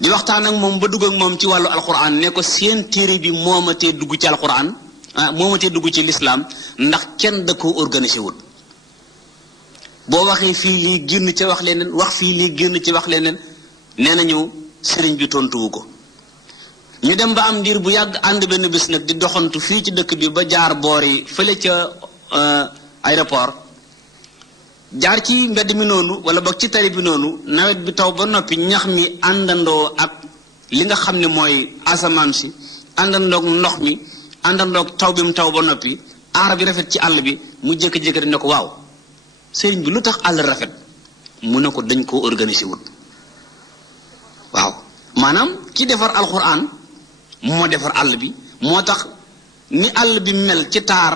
di waxtaan ak moom ba dugg ak moom ci wàllu alquran ne ko seen téere bi moomatee dugg ci alquran moomatee dugg ci lislaam ndax kenn da koo organisé wul boo waxee fii lii génn ci wax leneen wax fii lii génn ci wax leneen nee nañu sëriñ bi tontuwu ko ñu dem ba am ndiir bu yàgg ànd benn bés nag di doxantu fii ci dëkk bi ba jaar boor yi fële ca aéroport jaar ci mbedd mi noonu wala boog ci tali bi noonu nawet bi taw ba noppi ñax mi àndandoo ak li nga xam ne mooy asamaan si àndandoog ndox mi àndandoog taw bi mu taw ba noppi aar bi rafet ci àll bi mu jékki-jékki di ne ko waaw sëriñ bi lu tax àll rafet mu ne ko dañ koo organisé wut waaw maanaam ki defar alxuraan moo defar àll bi moo tax ni àll bi mel ci taar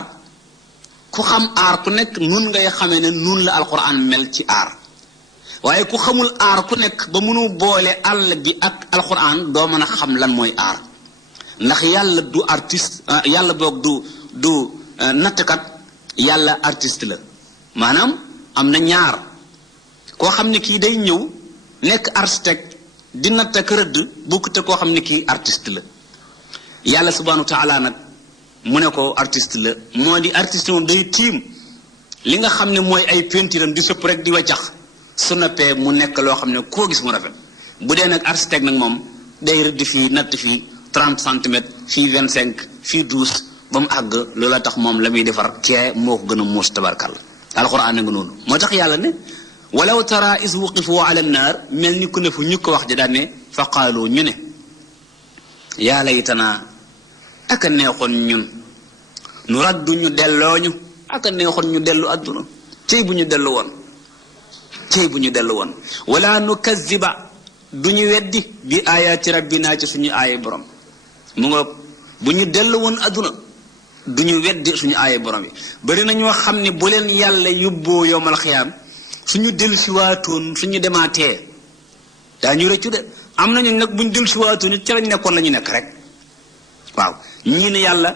ku xam aar ku nekk nun ngay xamee ne nun la alxuraan mel ci aar waaye ku xamul aar ku nekk ba mënu boole àll bi ak alxuraan doo mën a xam lan mooy aar ndax yàlla du artiste yàlla boog du nattkat yàlla artiste la maanaam am na ñaar koo xam ne kii day ñëw nekk architecte di natt ak rëdd bokkute koo xam ne kii artiste la yàlla subhanahu wa taala nag mu ne ko artiste la moo di artiste moom day tiim li nga xam ne mooy ay peinturam di sëpp rek di waccax su noppee mu nekk loo xam ne koo gis mu rafet bu dee nag architecte nag moom day rëdd fii natt fii 30 centimètres fii 25 fii 12 ba mu àgg loola tax moom la muy defar kee moo ko gën a muus tabarkàlla alxuraan nga noonu moo tax yàlla ne walaw tara is wuqifu ala naar mel ni ku ne fu ñu ko wax ja daan ne fa qaalu ñu ne yaa laytanaa aka neexoon ñun nu raddu ñu dellooñu aka neexoon ñu dellu adduna cey bu ñu dellu woon wala nu kaziba du ñu weddi bi ayaati rabbinaa ci suñu aaya borom mu nga bu ñu dellu woon adduna du ñu weddi suñu aaya borom yi bari na ñoo xam ne bu leen yàlla yóbboo yowmal xiyaam suñu dellu si waatoon suñu demaatee daañu rëccu de am nañu nag buñ dellu si waatoon it ca lañ nekkoon la ñu nekk rek waaw ñii ne yàlla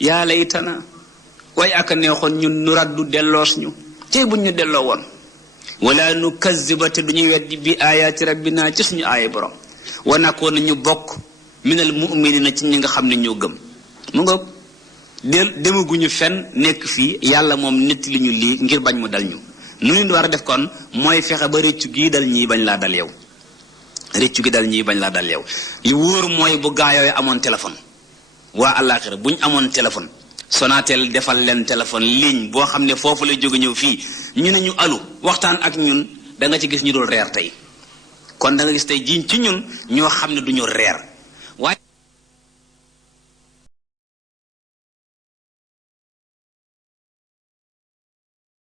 yaa laytana waaye aka neexoon ñun nu raddu delloos ñu cey buñ ñu delloo woon wala nu kaziba te duñuy weddi bi ayaati rabbina ci suñu aaya borom wa nakoon ñu bokk minal mu'minina ci ñi nga xam ne ñoo gëm mu nga demaguñu fenn nekk fii yàlla moom nit li ñu lii ngir bañ mu dal ñu nu ñu war a def kon mooy fexe ba rëccu gii dal ñii bañ laa dal yow rëccu gi dal ñii bañ laa dal yow li wóor mooy bu gaa yooyu amoon téléphone waa àllaaxira bu ñu amoon téléphone Sonatel defal leen téléphone ligne boo xam ne foofu lay jóge ñëw fii ñu ne ñu alu waxtaan ak ñun da nga ci gis ñu dul reer tey kon da nga gis tey jiñ ci ñun ñoo xam ne duñu reer